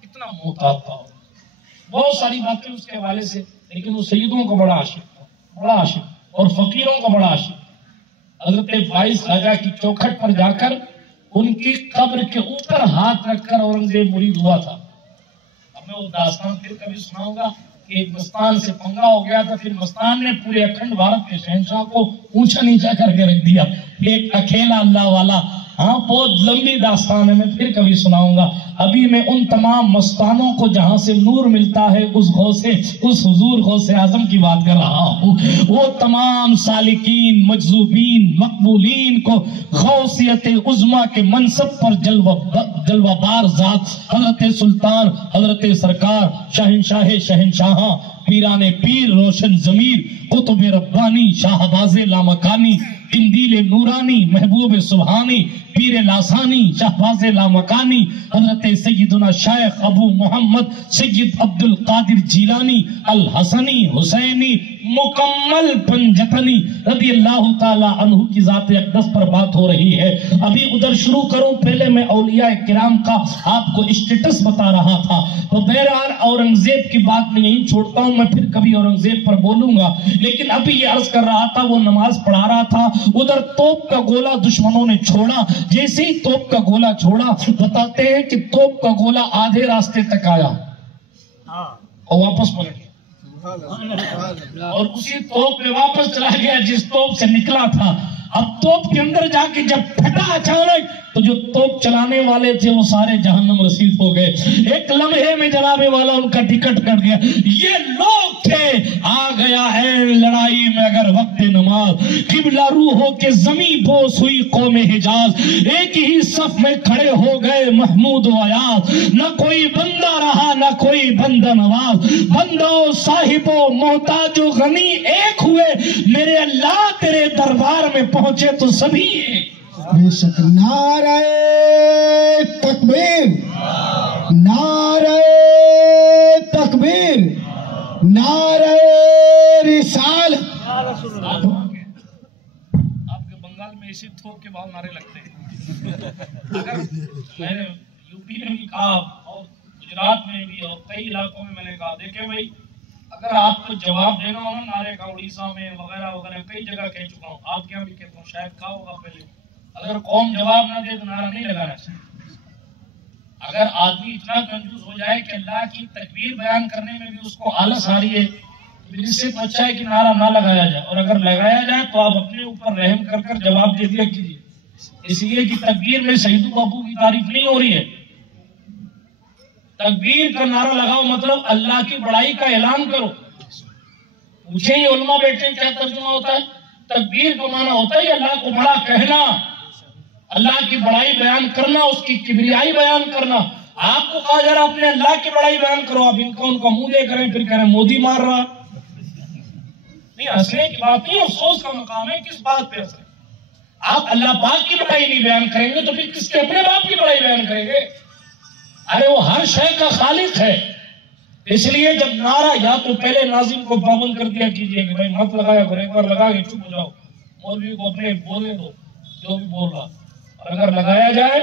اتنا محتاط تھا، بہت ساری باتیں اس کے حوالے سے، لیکن وہ سیدوں کا بڑا عاشق تھا، بڑا عاشق، اور فقیروں کا بڑا عاشق. حضرت فائز خواجہ کی چوکھٹ پر جا کر ان کی قبر کے اوپر ہاتھ رکھ کر اورنگزیب مرید ہوا تھا. اب میں وہ داستان پھر کبھی سناؤں گا کہ ایک مستان سے پنگا ہو گیا تھا، پھر مستان نے پورے اکھنڈ بھارت کے شہنشاہ کو اونچا نیچا کر کے رکھ دیا. ایک اکیلا اللہ والا. ہاں بہت لمبی داستان ہے، میں پھر کبھی سناؤں گا. ابھی میں ان تمام مستانوں کو جہاں سے نور ملتا ہے اس حضور غوث اعظم کی بات کر رہا ہوں. وہ تمام سالکین، مجذوبین، مقبولین کو غوثیت عظمیٰ کے منصب پر جلوہ بار ذات حضرت سلطان، حضرت سرکار، شہنشاہ شہنشاہاں، پیران پیر، روشن ضمیر، قطب ربانی، شاہباز لامکانی، قندیل نورانی، محبوب سبحانی، پیر لاسانی، شہباز لامکانی، حضرت سیدنا شیخ ابو محمد سید عبد القادر جیلانی الحسنی حسینی مکمل پنجتنی رضی اللہ تعالی عنہ کی ذات اقدس پر بات ہو رہی ہے. ابھی ادھر شروع کروں، پہلے میں اولیاء کرام کا آپ کو اسٹیٹس بتا رہا تھا. تو بہرحال اورنگزیب کی بات میں یہیں چھوڑتا ہوں، میں پھر کبھی اورنگزیب پر بولوں گا. لیکن ابھی یہ عرض کر رہا تھا، وہ نماز پڑھا رہا تھا، ادھر توپ کا گولہ دشمنوں نے چھوڑا. جیسے ہی توپ کا گولہ چھوڑا، بتاتے ہیں کہ توپ کا گولہ آدھے راستے تک آیا اور واپس پلٹ گیا، اور اسی توپ میں واپس چلا گیا جس توپ سے نکلا تھا. اب توپ کے اندر جا کے جب پھٹا اچانک تو جو توپ چلانے والے تھے وہ سارے جہنم رسید ہو گئے. ایک لمحے میں جناب والا ان کا ٹکٹ کٹ گیا. یہ لوگ تھے. آ گیا ہے لڑائی میں اگر وقت نماز، قبلہ رو ہو کے زمین بوس ہوئی قوم حجاز. ایک ہی صف میں کھڑے ہو گئے محمود و ایاز. نہ کوئی بندہ رہا نہ کوئی بندہ نواز. بندہ و صاحب و محتاج و غنی ایک ہوئے. میرے اللہ تیرے دربار میں پہنچے تو سبھی ایک. بے شک. نعرہ تکبیر، نعرہ تکبیر، نعرہ رسالت. آپ کے بنگال میں اسی تھوک کے بعد نعرے لگتے ہیں. اگر میں نے یو پی میں بھی کہا اور گجرات میں بھی اور کئی علاقوں میں نے کہا، دیکھیں بھائی اگر آپ کو جواب دینا ہو نا نعرے کا، اڑیسہ میں وغیرہ وغیرہ کئی جگہ کہہ چکا ہوں، آپ کے یہاں بھی کہتا ہوں، شاید کہا ہوگا پہلے. اگر قوم جواب نہ دے تو نعرہ نہیں لگانا چاہیے. اگر آدمی اتنا کنجوس ہو جائے کہ اللہ کی تکبیر بیان کرنے میں بھی اس کو آلس آ رہی ہے، تو اس سے تو اچھا ہے کہ نعرہ نہ لگایا جائے. اور اگر لگایا جائے تو آپ اپنے اوپر رحم کر کر جواب دے دیا کیجیے، اس لیے کہ تکبیر میں سیدو بابو کی تعریف نہیں ہو رہی ہے. تکبیر کا نعرہ لگاؤ مطلب اللہ کی بڑائی کا اعلان کرو. پوچھیں یہ علماء بیٹھے کیا ترجمہ ہوتا ہے؟ تکبیر کا معنی ہوتا ہے اللہ کو بڑا کہنا، اللہ کی بڑائی بیان کرنا، اس کی کبریائی بیان کرنا. آپ کو کہا جا رہا اپنے اللہ کی بڑائی بیان کرو، آپ ان کا منہ دے کریں پھر کہہ رہے ہیں مودی مار رہا. نہیں، ہنسنے کی بات نہیں، افسوس کا مقام ہے. کس بات پہ ہنسیں؟ آپ اللہ پاک کی بڑائی نہیں بیان کریں گے تو پھر کس کے اپنے باپ کی بڑائی بیان کریں گے؟ ارے وہ ہر شے کا خالق ہے. اس لیے جب نعرہ، یا تو پہلے ناظم کو پابند کر دیا کیجئے کہ بھائی مت لگایا کرو، ایک بار لگا کے چپ ہو جاؤ، مولوی کو اپنے بولنے دو جو بھی بول رہا. اور اگر لگایا جائے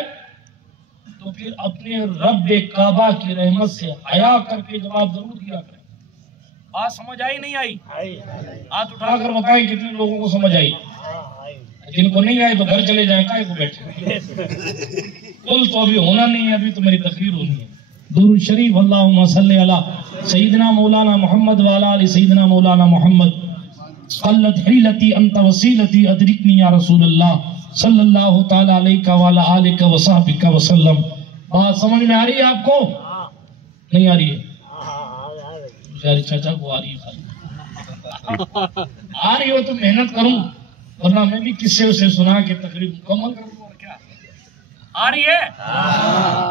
تو پھر اپنے رب کعبہ کی رحمت سے حیا کر کے جواب ضرور دیا کریں. بات سمجھ آئی نہیں آئی؟ ہاتھ اٹھا کر بتائیں کتنے لوگوں کو سمجھ آئی. جن کو نہیں آئی تو گھر چلے جائیں، کائے کو بیٹھے. کل تو ابھی ہونا نہیں ہے، ابھی تو میری تقریر ہونی ہے. درود شریف اللہم صلی علی سیدنا مولانا محمد وعلی آل سیدنا مولانا محمد. قلت حیلتی انت وسیلتی ادرکنی یا رسول اللہ صلی اللہ تعالی علیہ وعلی آلہ وصحبہ وسلم. بات سمجھ میں آ رہی ہے آپ کو؟ نہیں آ رہی ہے؟ بیچارے چاچا کو آ رہی ہے. آ رہی ہو تو محنت کروں، ورنہ میں بھی قصے اسے سنا کے تقریب مکمل کروں. اور کیا آ رہی ہے؟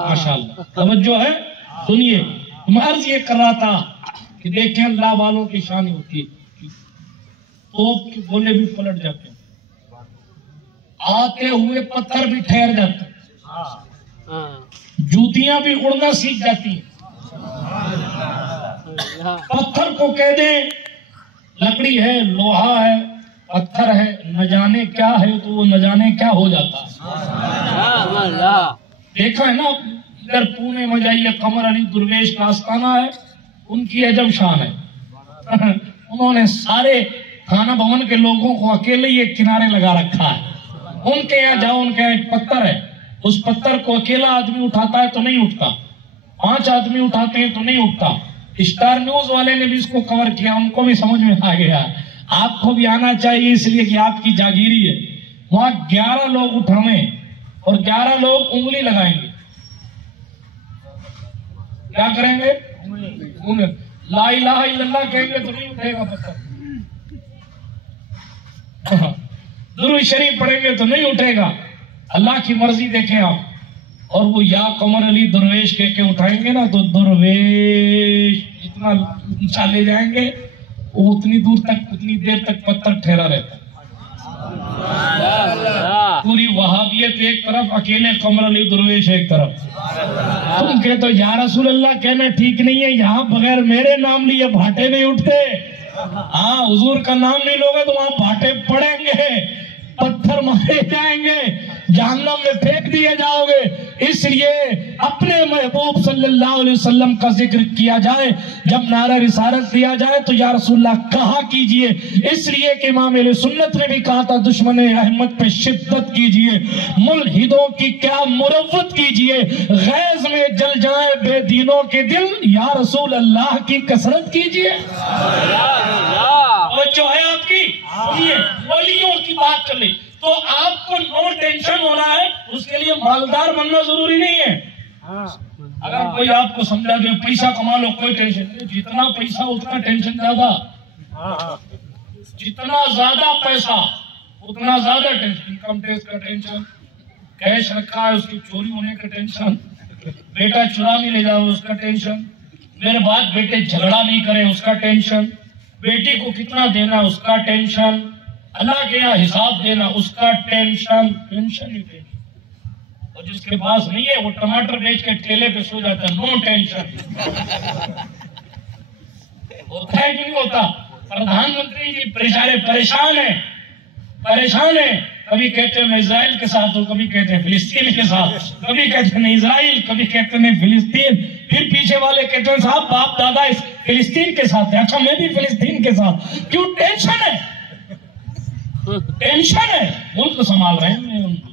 ماشاءاللہ توجہ ہے. سنیے، میں عرض یہ کر رہا تھا کہ دیکھیں اللہ والوں کی شان ہوتی ہے. توپ کے گولے بھی پلٹ جاتے ہیں، آتے ہوئے پتھر بھی ٹھہر جاتے ہیں، جوتیاں بھی اڑنا سیکھ جاتی ہیں۔ پتھر کو کہہ دیں لکڑی ہے، لوہا ہے، پتھر ہے، نہ جانے کیا ہے تو وہ نہ جانے کیا ہو جاتا ہے۔ دیکھا ہے نا، ادھر پونے میں جائیے قمر علی درویش کا آستانہ ہے، ان کی عجب شان ہے، انہوں نے سارے خانہ بھون کے لوگوں کو اکیلے ہی ایک کنارے لگا رکھا ہے۔ ان کے یہاں جاؤ، ان کے یہاں ایک پتھر ہے، اس پتھر کو اکیلا آدمی اٹھاتا ہے تو نہیں اٹھتا، 5 آدمی اٹھاتے ہیں تو نہیں اٹھتا۔ اسٹار نیوز والے نے بھی اس کو کور کیا، ان کو بھی سمجھ میں آ گیا، آپ کو بھی آنا چاہیے اس لیے کہ آپ کی جاگیری ہے۔ وہاں 11 لوگ اٹھائیں اور 11 لوگ انگلی لگائیں گے، کیا کریں گے؟ لا الہ الا اللہ کہیں گے تو نہیں اٹھے گا پتھر، درود شریف پڑھیں گے تو نہیں اٹھے گا۔ اللہ کی مرضی دیکھیں آپ، اور وہ یا قمر علی درویش کہہ کے اٹھائیں گے نا تو درویش اتنا اونچا لے جائیں گے، وہ اتنی دور تک، اتنی دیر تک پتھر ٹھہرا رہتا ہے۔ پوری وہابیت ایک طرف، اکیلے قمر علی درویش ایک طرف۔ تم کہتے تو یا رسول اللہ کہنا ٹھیک نہیں ہے، یہاں بغیر میرے نام لیے بھاٹے نہیں اٹھتے۔ ہاں، حضور کا نام نہیں لوگے تو وہاں بھاٹے پڑیں گے، پتھر مارے جائیں گے، جہنم میں پھینک دیے جاؤ گے۔ اس لیے اپنے محبوب صلی اللہ علیہ وسلم کا ذکر کیا جائے، جب نعرہ رسالت دیا جائے تو یا رسول اللہ کہا کیجئے، اس لیے کہ امام اہل سنت نے بھی کہا تھا دشمن احمد پہ شدت کیجئے، ملحدوں کی کیا مروت کیجئے، غیظ میں جل جائیں بے دینوں کے دل، یا رسول اللہ کی کثرت کیجئے۔ اور جو ہے آپ کی ولیوں کی بات چل رہی، تو آپ کو نو ٹینشن ہونا ہے، اس کے لیے مالدار بننا ضروری نہیں ہے۔ اگر کوئی آپ کو سمجھا دے پیسہ کما لو کوئی ٹینشن نہیں، جتنا پیسہ اتنا ٹینشن زیادہ، جتنا زیادہ پیسہ اتنا زیادہ ٹینشن، انکم ٹیکس کا ٹینشن، کیش رکھا ہے اس کی چوری ہونے کا ٹینشن، بیٹا چرا نہیں لے جاؤ اس کا ٹینشن، میرے بعد بیٹے جھگڑا نہیں کرے اس کا ٹینشن، بیٹی کو کتنا دینا اس کا ٹینشن، اللہ کے یہاں حساب دینا اس کا ٹینشن، ٹینشن ہی ٹینشن۔ اور جس کے پاس نہیں ہے وہ ٹماٹر بیچ کے ٹھیلے پہ سو جاتا ہے، نو ٹینشن۔ ہوتا ہے کہ نہیں ہوتا؟ پردھان منتری جی بیچارے پریشان ہیں، کبھی کہتے ہیں میں اسرائیل کے ساتھ ہوں، کبھی کہتے ہیں فلسطین کے ساتھ، کبھی کہتے ہیں اسرائیل، کبھی کہتے ہیں فلسطین، پھر پیچھے والے کہتے ہیں صاحب باپ دادا اس فلسطین کے ساتھ ہے، اچھا میں بھی فلسطین کے ساتھ، کیوں؟ ٹینشن ہے، ٹینشن ہے۔ ملک سنبھال رہے ہیں، میں ان کو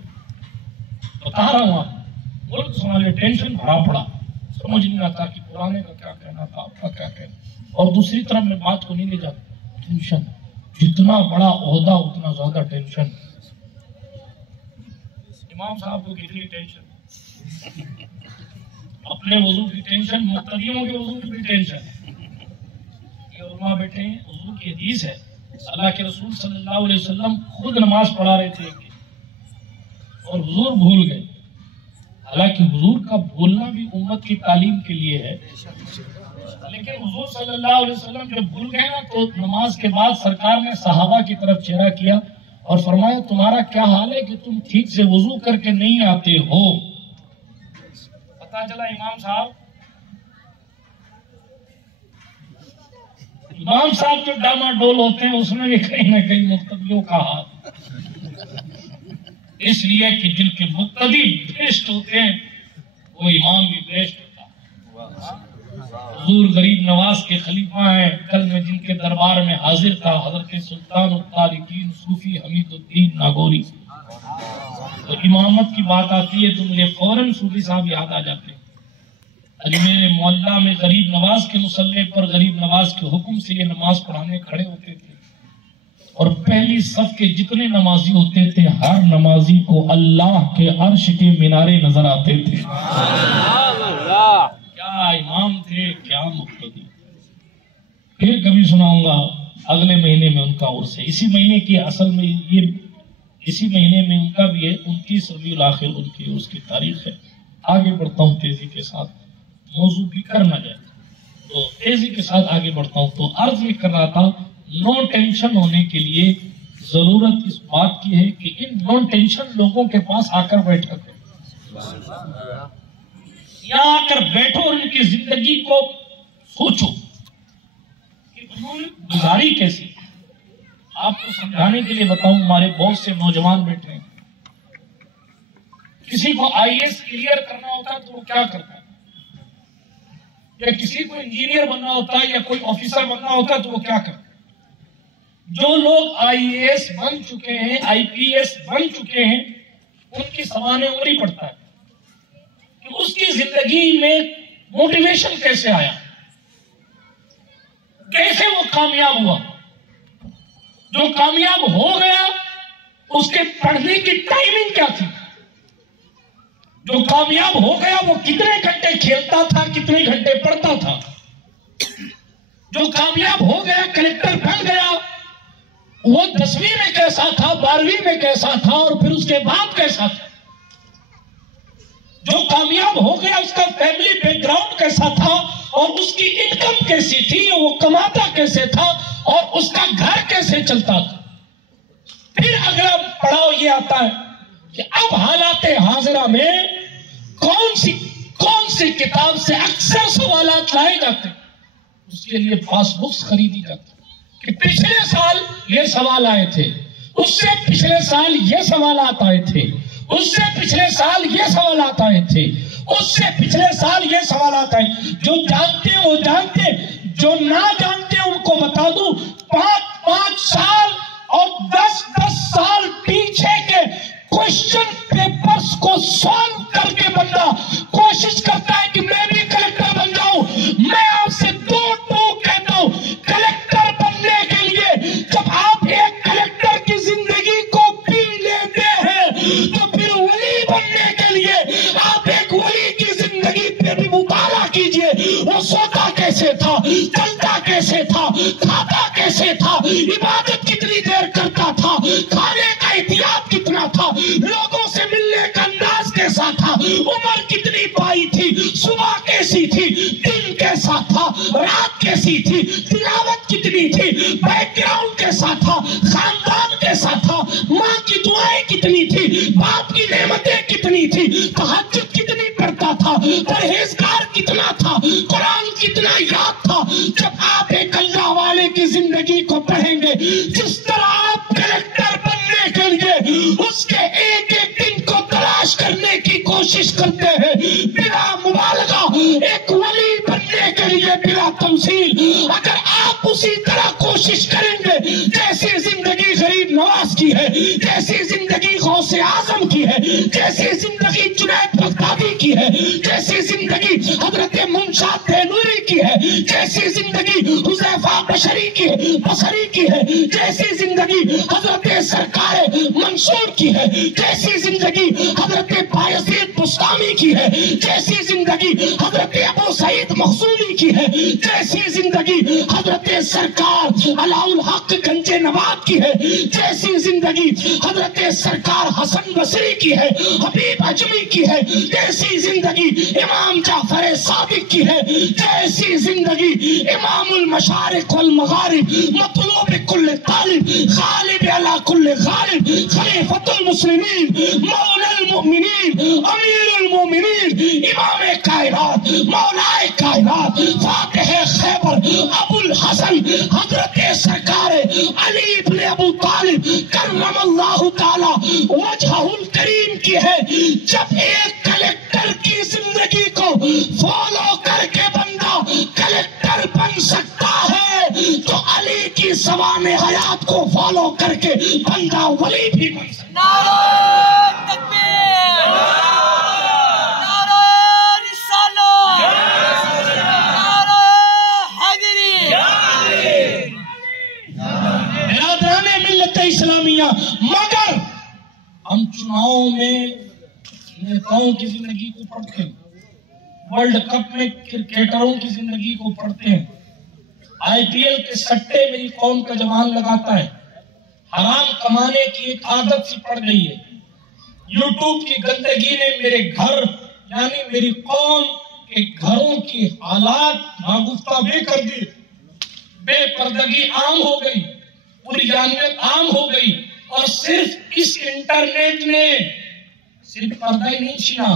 بتا رہا ہوں، آپ ملک سنبھالے، ٹینشن بھرا پڑا، سمجھ نہیں آتا کہ پرانے کا کیا کہنا تھا، آپ کا کیا کہنا۔ اور دوسری طرف میں بات کو نہیں لے جاتا، ٹینشن، جتنا بڑا عہدہ اتنا زیادہ ٹینشن۔ امام صاحب کو کتنی ٹینشن، اپنے وضو کی ٹینشن، مقتدیوں کے وضو کی بھی ٹینشن۔ یہ علماء بیٹھے ہیں، وضو کی حدیث ہے، اللہ کے رسول صلی اللہ علیہ وسلم خود نماز پڑھا رہے تھے اور حضور بھول گئے، حالانکہ حضور کا بھولنا بھی امت کی تعلیم کے لیے ہے، لیکن حضور صلی اللہ علیہ وسلم جب بھول گئے نا تو نماز کے بعد سرکار نے صحابہ کی طرف چہرہ کیا اور فرمایا تمہارا کیا حال ہے کہ تم ٹھیک سے وضو کر کے نہیں آتے ہو۔ پتہ چلا امام صاحب جو ڈاما ڈول ہوتے ہیں اس میں بھی کہیں نہ کہیں مقتدیوں کا ہاتھ، اس لیے کہ جن کے مقتدی بیسٹ ہوتے ہیں وہ امام بھی بیسٹ ہوتا ہے۔ حضور غریب نواز کے خلیفہ ہیں، کل میں جن کے دربار میں حاضر تھا حضرت سلطان الطارقین صوفی حمید الدین ناگوری، تو امامت کی بات آتی ہے تو مجھے فوراً صوفی صاحب یاد آ جاتے ہیں۔ اجمیر معلیٰ میں غریب نواز کے مصلی پر غریب نواز کے حکم سے یہ نماز پڑھانے کھڑے ہوتے تھے، اور پہلی صف کے جتنے نمازی ہوتے تھے ہر نمازی کو اللہ کے عرش کے مینارے نظر آتے تھے۔ کیا امام تھے، کیا مقتدی۔ پھر کبھی سناؤں گا، اگلے مہینے میں ان کا عرس ہے، اسی مہینے کی اصل میں یہ اسی مہینے میں ان کا بھی ہے، 29 ربیع الاخر ان کی عرس کی تاریخ ہے۔ آگے بڑھتا ہوں تیزی کے ساتھ، موضوع بھی کر نہ جائے تو تیزی کے ساتھ آگے بڑھتا ہوں۔ تو عرض بھی کر رہا تھا نو ٹینشن ہونے کے لیے ضرورت اس بات کی ہے کہ ان نو ٹینشن لوگوں کے پاس آ کر بیٹھا کرو، یہاں آ کر بیٹھو اور ان کی زندگی کو سوچو کہ انہوں نے گزاری کیسی۔ آپ کو سمجھانے کے لیے بتاؤں، ہمارے بہت سے نوجوان بیٹھے ہیں، کسی کو آئی ایس کلیئر کرنا ہوتا ہے تو وہ کیا کرتا ہے، یا کسی کو انجینئر بننا ہوتا ہے یا کوئی آفیسر بننا ہوتا ہے تو وہ کیا کرتا ہے۔ جو لوگ آئی اے ایس بن چکے ہیں، آئی پی ایس بن چکے ہیں، ان کی سوانح اور ہی پڑتا ہے کہ اس کی زندگی میں موٹیویشن کیسے آیا، کیسے وہ کامیاب ہوا، جو کامیاب ہو گیا اس کے پڑھنے کی ٹائمنگ کیا تھی، جو کامیاب ہو گیا وہ کتنے گھنٹے کھیلتا تھا، کتنے گھنٹے پڑھتا تھا، جو کامیاب ہو گیا کلکٹر بن گیا وہ 10ویں میں کیسا تھا، 12ویں میں کیسا تھا اور پھر اس کے بعد کیسا تھا، جو کامیاب ہو گیا اس کا فیملی بیک گراؤنڈ کیسا تھا اور اس کی انکم کیسی تھی، وہ کماتا کیسے تھا اور اس کا گھر کیسے چلتا تھا۔ پھر اگلا پڑاؤ یہ آتا ہے کہ اب حالات حاضرہ میں کون سی کتاب سے اکثر سوالات لائے جاتے ہیں، اس کے لیے پاس بکس خریدی جاتی کہ پچھلے سال یہ سوال آئے تھے، اس سے پچھلے سال یہ سوالات آئے تھے، اس سے پچھلے سال یہ سوالات آئے تھے، اس سے پچھلے سال یہ سوالات آئے۔ جو جانتے ہیں وہ جانتے ہیں، جو نہ جانتے ہیں ان کو بتا دوں، 5 سال اور 10 سال پیچھے کے کوشچن پیپرز کو سالو کر کے بندہ کوشش کرتا ہے کہ میں بھی کلکٹر بن جاؤں۔ میں آپ سے 2 کہتا ہوں، کلکٹر بننے کے لیے جب آپ ایک کلکٹر کی زندگی کو پی لیتے ہیں تو پھر ولی بننے کے لیے آپ ایک ولی کی زندگی پہ بھی مطالعہ کیجئے۔ وہ سوتا کیسے تھا، چلتا کیسے تھا، کھاتا کیسے تھا، عبادت کتنی دیر کرتا تھا، کھانے کا احتیاط کتنا تھا، لوگوں سے ملنے کا انداز کیسا تھا، عمر کتنی پائی تھی، صبح کیسی تھی، دن کیسا تھا، رات کیسی تھی، تلاوت کتنی تھی، بیک گراؤنڈ کیسا تھا، خاندان کیسا تھا، ماں کی دعائیں کتنی تھی، باپ کی نعمتیں کتنی تھی، تہجد کتنی پڑھتا تھا، پرہیزگار کتنا تھا، قرآن کتنا یاد تھا۔ جب آپ ایک اللہ والے کی زندگی کو پڑھیں گے، جس طرح آپ کلکٹر بننے کے لیے اس کے ایک دن کو تلاش کرنے کی کوشش کرتے ہیں، بلا مبالغہ ایک ولی بننے کے لیے بلا تمثیل اگر آپ اسی طرح کوشش کریں گے جیسی زندگی غریب نواز کی ہے، جیسی زندگی غوث اعظم کی ہے، جیسی زندگی جنید بغدادی کی ہے، جیسی زندگی حضرت منشاد تیموری کی ہے، جیسی زندگی حذیفہ بصری کی ہے، جیسی زندگی حضرت سرکار منصور کی ہے، جیسی زندگی حضرت بایزید بستامی کی ہے، جیسی زندگی حضرت ابو سعید مخزومی کی ہے، جیسی زندگی حضرت سرکار علاء الحق گنج نواب کی ہے، جیسی زندگی حضرت سرکار حسن بصری کی ہے، حبیب اجمی کی ہے، جیسی زندگی امام جعفر صادق کی ہے، جیسی زندگی امام المشارق والمغارب، مطلوب کل طالب، غالب علی کل غالب، خلیفۃ المسلمین، مولا المؤمنین، امیر المؤمنین، امام کائنات، مولا کائنات، فاتح خیبر، ابو الحسن حضرت سرکار علی بن ابو طالب کرم اللہ تعالی وجہہ الکریم کی ہے۔ جب ایک کلکٹر کی زندگی کو فالو کر کے بندہ کلکٹر بن سکتا ہے تو علی کی سوانح حیات کو فالو کر کے بندہ ولی بھی بن سکتا ہے۔ نعرہ تکبیر، نعرہ رسالت، نعرہ حیدری۔ برادران ملت اسلامیہ، مگر ہم چناؤں میں نیتاؤں کی زندگی کو پڑھتے ہیں، ورلڈ کپ میں کرکٹروں کی زندگی کو پڑھتے ہیں، آئی پی ایل کے سٹے میری قوم کا جوان لگاتا ہے، حرام کمانے کی ایک عادت سی پڑ گئی ہے، یوٹیوب کی گندگی نے میرے گھر یعنی میری قوم کے گھروں کی حالات ناگفتہ بھی کر دی، بے پردگی عام ہو گئی، پریانیت عام ہو گئی، اور صرف اس انٹرنیٹ نے صرف پردہ ہی نہیں چھینا،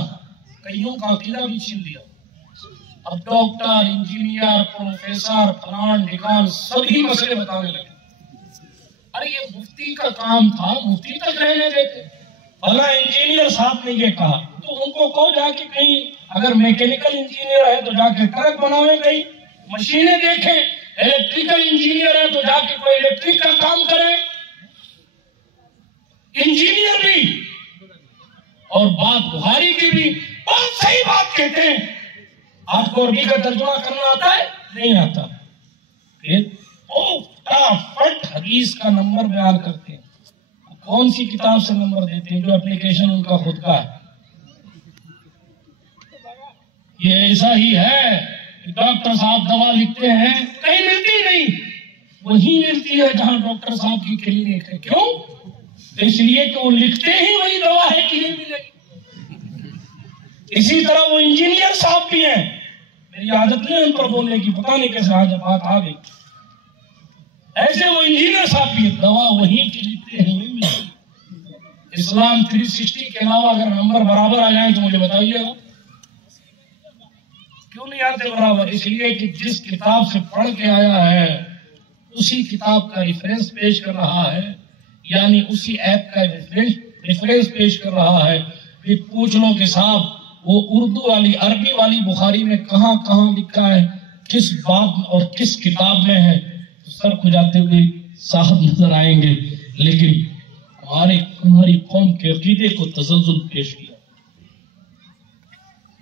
کئیوں کا عقیدہ بھی چھین لیا۔ اب ڈاکٹر، انجینئر، پروفیسر، فلان ڈھکان سبھی مسئلے بتانے لگے۔ ارے یہ مفتی کا کام تھا، مفتی تک رہنے دیتے، بھلا انجینئر صاحب نے یہ کہا تو ان کو کہو جا کے کہیں، اگر میکینیکل انجینئر ہے تو جا کے ٹرک بناویں، کہیں مشینیں دیکھیں، الیکٹریکل انجینئر ہے تو جا کے کوئی الیکٹرک کا کام کرے، انجینئر بھی اور بات بخاری کی بھی بہت صحیح بات کہتے ہیں۔ آپ کو عربی کا ترجمہ کرنا آتا ہے؟ نہیں آتا، پھر فٹ حدیث کا نمبر بیان کرتے ہیں، کون سی کتاب سے نمبر دیتے ہیں؟ جو اپلیکیشن ان کا خود کا ہے۔ یہ ایسا ہی ہے کہ ڈاکٹر صاحب دوا لکھتے ہیں، کہیں ملتی نہیں، وہی ملتی ہے جہاں ڈاکٹر صاحب کی کلینک ہے۔ کیوں؟ اس لیے کہ وہ لکھتے ہی وہی دوا ہے کہ نہیں ملے گی۔ اسی طرح وہ انجینئر صاحب بھی ہیں، میری عادت نہیں ان پر بولنے کی، پتہ نہیں کیسے آج بات آ گئی، ایسے وہ انجینئر صاحب بھی دوا وہی کی لکھتے ہیں، وہی ملے گی۔ اسلام 360 کے علاوہ اگر نمبر برابر آ جائیں تو مجھے بتائیے گا، کیوں نہیں آتے برابر؟ اس لیے کہ جس کتاب سے پڑھ کے آیا ہے اسی کتاب کا ریفرنس پیش کر رہا ہے، یعنی اسی ایپ کا ریفرنس پیش کر رہا ہے۔ پھر پوچھ لو کہ صاحب وہ اردو والی، عربی والی بخاری میں کہاں کہاں لکھا ہے، کس باب اور کس کتاب میں ہے، تو سر کھجاتے ہوئے صاحب نظر آئیں گے، لیکن ہماری قوم کے عقیدے کو تزلزل پیش کیا۔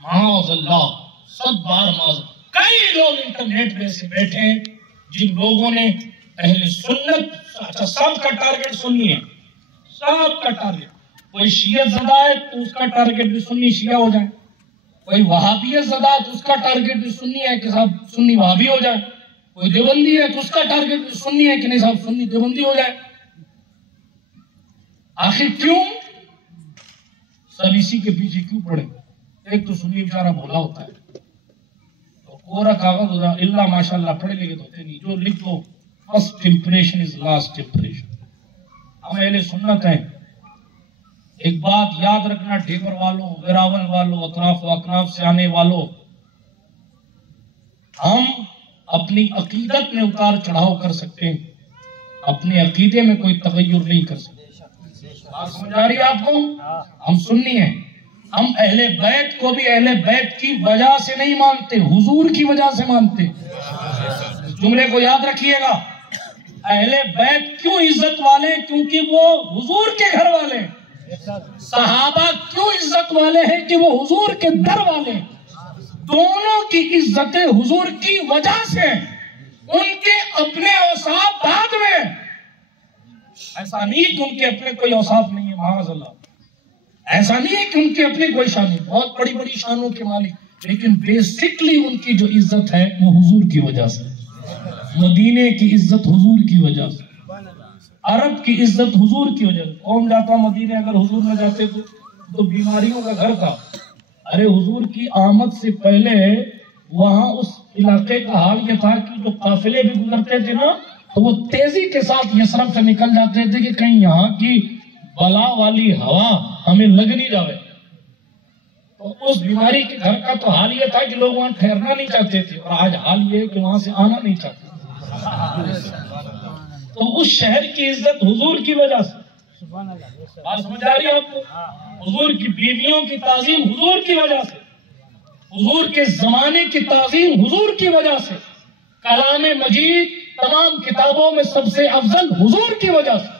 معاذ اللہ، سب بار معاذ۔ کئی لوگ انٹرنیٹ پہ سے بیٹھے ہیں جن لوگوں نے اہل سنت، اچھا سب کا ٹارگٹ سنی ہے، سب کا ٹارگٹ، کوئی شیعت زدہ ہے تو اس کا ٹارگٹ بھی سنی شیعہ ہو جائے، کوئی وہابیت زدہ ہے تو اس کا ٹارگٹ بھی سنی ہے کہ صاحب سنی وہابی ہو جائے، کوئی دیوبندی ہے تو اس کا ٹارگٹ بھی سنی ہے کہ نہیں صاحب سنی دیوبندی ہو جائے۔ آخر کیوں؟ سب اسی کے پیچھے کیوں پڑے؟ ایک تو سنی بیچارہ بھولا ہوتا ہے، تو کورا کاغذ ہوتا ہے، اللہ ماشاءاللہ پڑھے لکھے تو ہوتے نہیں، جو لکھ دو first impression is last impression. ہم اہل سنت ہیں، ایک بات یاد رکھنا، ڈھیبر والوں، ویراول والوں، اطراف و اکناف سے آنے والوں، ہم اپنی عقیدت میں اتار چڑھاؤ کر سکتے ہیں، اپنے عقیدے میں کوئی تغیر نہیں کر سکتے۔ بات سمجھ آ رہی ہے آپ کو؟ ہم سنی ہیں، ہم اہل بیت کو بھی اہل بیت کی وجہ سے نہیں مانتے، حضور کی وجہ سے مانتے۔ جملے کو یاد رکھیے گا، اہل بیت کیوں عزت والے؟ کیونکہ وہ حضور کے گھر والے ہیں۔ صحابہ کیوں عزت والے ہیں؟ کہ وہ حضور کے در والے ہیں۔ دونوں کی عزت حضور کی وجہ سے، ان کے اپنے اوصاف بعد میں، ایسا نہیں کہ ان کے اپنے کوئی اوصاف نہیں ہے، معاذ اللہ، ایسا نہیں ہے کہ ان کے اپنے کوئی شان نہیں، بہت بڑی بڑی شانوں کے مالک، لیکن بیسکلی ان کی جو عزت ہے وہ حضور کی وجہ سے، مدینے کی عزت حضور کی وجہ سے، عرب کی عزت حضور کی وجہ سے۔ کون جاتا مدینے اگر حضور نہ جاتے تو بیماریوں کا گھر تھا۔ ارے حضور کی آمد سے پہلے وہاں اس علاقے کا حال یہ تھا کہ جو قافلے بھی گزرتے تھے نا تو وہ تیزی کے ساتھ یثرب سے نکل جاتے تھے کہ کہیں یہاں کی بلا والی ہوا ہمیں لگ نہیں جاوے۔ تو اس بیماری کے گھر کا تو حال یہ تھا کہ لوگ وہاں ٹھہرنا نہیں چاہتے تھے، اور آج حال یہ ہے کہ وہاں سے آنا نہیں چاہتے۔ تو اس شہر کی عزت حضور کی وجہ سے، بات سمجھ آ رہی ہے آپ کو؟ حضور کی بیویوں کی تعظیم حضور کی وجہ سے، حضور کے زمانے کی تعظیم حضور کی وجہ سے، کلام مجید تمام کتابوں میں سب سے افضل حضور کی وجہ سے،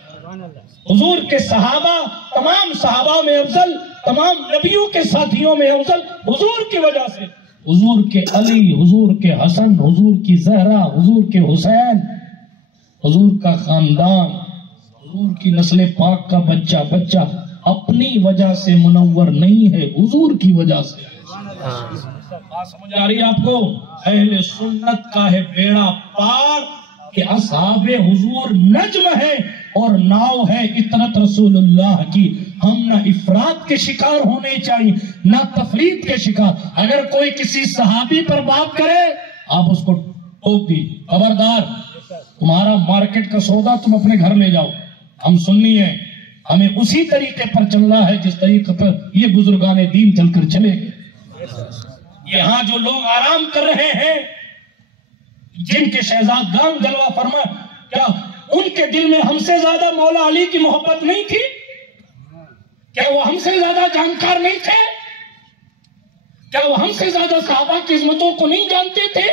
حضور کے صحابہ تمام صحابہ میں افضل، تمام نبیوں کے ساتھیوں میں افضل حضور کی وجہ سے، حضور کے علی، حضور کے حسن، حضور کی زہرا، حضور کے حسین، حضور کا خاندان، حضور کی نسل پاک کا بچہ اپنی وجہ سے منور نہیں ہے، حضور کی وجہ سے۔ بات سمجھ آ رہی ہے آپ کو؟ اہل سنت کا ہے بیڑا پار کہ اصحاب حضور نجم ہے اور ناؤ ہے اطرت رسول اللہ کی۔ ہم نہ افراد کے شکار ہونے چاہیے نہ تفرید کے شکار۔ اگر کوئی کسی صحابی پر بات کرے آپ اس کو ٹوک دی، خبردار تمہارا مارکیٹ کا سودا تم اپنے گھر لے جاؤ، ہم سنی ہیں، ہمیں اسی طریقے پر چلنا ہے جس طریقے پر یہ بزرگان دین چل کر چلے گئے۔ یہاں جو لوگ آرام کر رہے ہیں، جن کے شہزادگان جلوہ فرما، کیا ان کے دل میں ہم سے زیادہ مولا علی کی محبت نہیں تھی؟ کیا وہ ہم سے زیادہ جانکار نہیں تھے؟ کیا وہ ہم سے زیادہ صحابہ کی عظمتوں کو نہیں جانتے تھے؟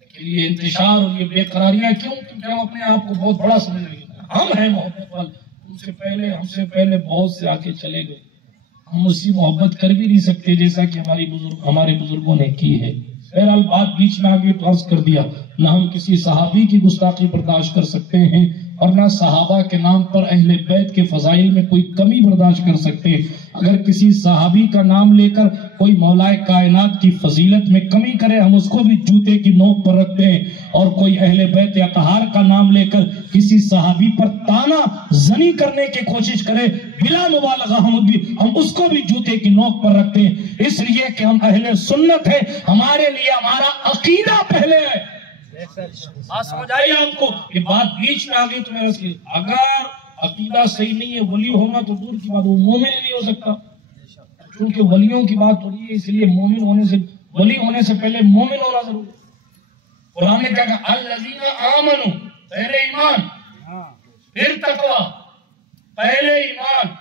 لیکن یہ انتشار اور یہ بے قراریاں کیوں؟ کیونکہ ہم اپنے آپ کو بہت بڑا سمجھ رہے ہیں۔ ہم ہیں محبت والے، ہم سے پہلے بہت سے آ کے چلے گئے، ہم اسی محبت کر بھی نہیں سکتے جیسا کہ ہمارے بزرگوں نے کی ہے۔ بہرحال بات بیچ میں آگے تو عرض کر دیا، نہ ہم کسی صحابی کی گستاخی برداشت کر سکتے ہیں اور نہ صحابہ کے نام پر اہل بیت کے فضائل میں کوئی کمی برداشت کر سکتے۔ اگر کسی صحابی کا نام لے کر کوئی مولائے کائنات کی فضیلت میں کمی کرے، ہم اس کو بھی جوتے کی نوک پر رکھتے ہیں، اور کوئی اہل بیت اطہار کا نام لے کر کسی صحابی پر تانا زنی کرنے کی کوشش کرے، بلا مبالغہ ہم اس کو بھی جوتے کی نوک پر رکھتے ہیں، اس لیے کہ ہم اہل سنت ہیں، ہمارے لیے ہمارا عقیدہ پہلے ہے۔ بات سمجھ آئی آپ کو؟ یہ بات بیچ میں آ گئی تو میں اس کی، اگر عقیدہ صحیح نہیں ہے، ولی ہونا تو دور کی بات، وہ مومن نہیں ہو سکتا، کیونکہ ولیوں کی بات ہو رہی ہے، اس لیے ولی ہونے سے پہلے مومن ہونا ضروری ہے۔ قرآن نے کہا کہ الذین آمنوا، پہلے ایمان، پھر تقوی، پہلے ایمان،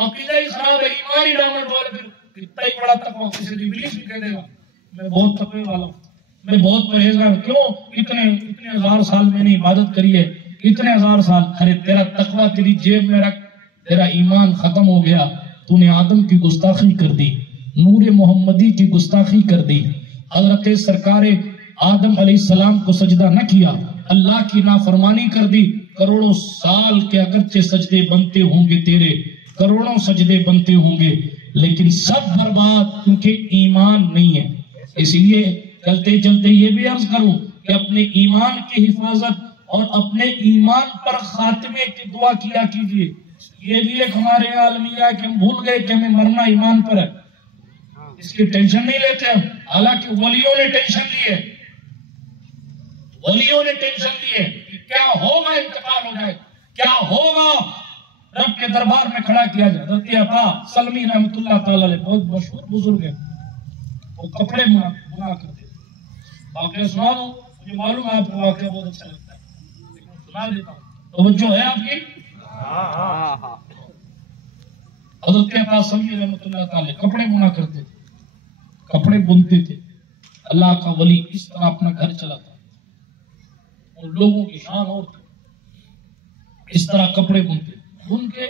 عقیدہ ہی خراب ہے، ایمان ہی ڈاؤن ڈول، پھر کتنا ہی بڑا تقوی، کسی نے ابلیس بھی کہہ دے گا میں بہت تقوی والا ہوں، میں بہت پرہیزگار، کیوں؟ اتنے ہزار سال میں نے عبادت کری ہے، اتنے ہزار سال۔ ارے تیرا تقوی تیری جیب میں رکھ، تیرا ایمان ختم ہو گیا، تو نے آدم کی گستاخی کر دی، نور محمدی کی گستاخی کر دی، حضرت سرکار آدم علیہ السلام کو سجدہ نہ کیا، اللہ کی نافرمانی کر دی، کروڑوں سال کے اگرچہ سجدے بنتے ہوں گے تیرے، کروڑوں سجدے بنتے ہوں گے، لیکن سب برباد، کیونکہ ایمان نہیں ہے۔ اس لیے چلتے چلتے یہ بھی عرض کروں کہ اپنے ایمان کی حفاظت اور اپنے ایمان پر خاتمے کی دعا کیا کیجئے۔ یہ بھی ایک ہمارے عالمیہ ہے کہ ہم بھول گئے کہ ہمیں مرنا ایمان پر ہے، اس کی ٹینشن نہیں لیتے ہم، حالانکہ ولیوں نے ٹینشن لی ہے، ولیوں نے ٹینشن لی ہے کہ کیا ہوگا، انتقال ہو جائے، کیا ہوگا، رب کے دربار میں کھڑا کیا جائے۔ حضرت عطا سلمی رحمۃ اللہ تعالی علیہ بہت مشہور بزرگ ہیں، وہ کپڑے بنا کرتے، واقعہ سنا دوں، مجھے معلوم ہے آپ کو واقعہ بہت اچھا لگتا ہے، لیکن سنا دیتا ہوں، توجہ ہے آپ کی؟ حضرت عطا سلمی رحمۃ اللہ تعالی کپڑے بنا کرتے تھے، کپڑے بنتے تھے، اللہ کا ولی اس طرح اپنا گھر چلاتا، ان لوگوں کی شان اور تھی، اس طرح کپڑے بنتے، بن کے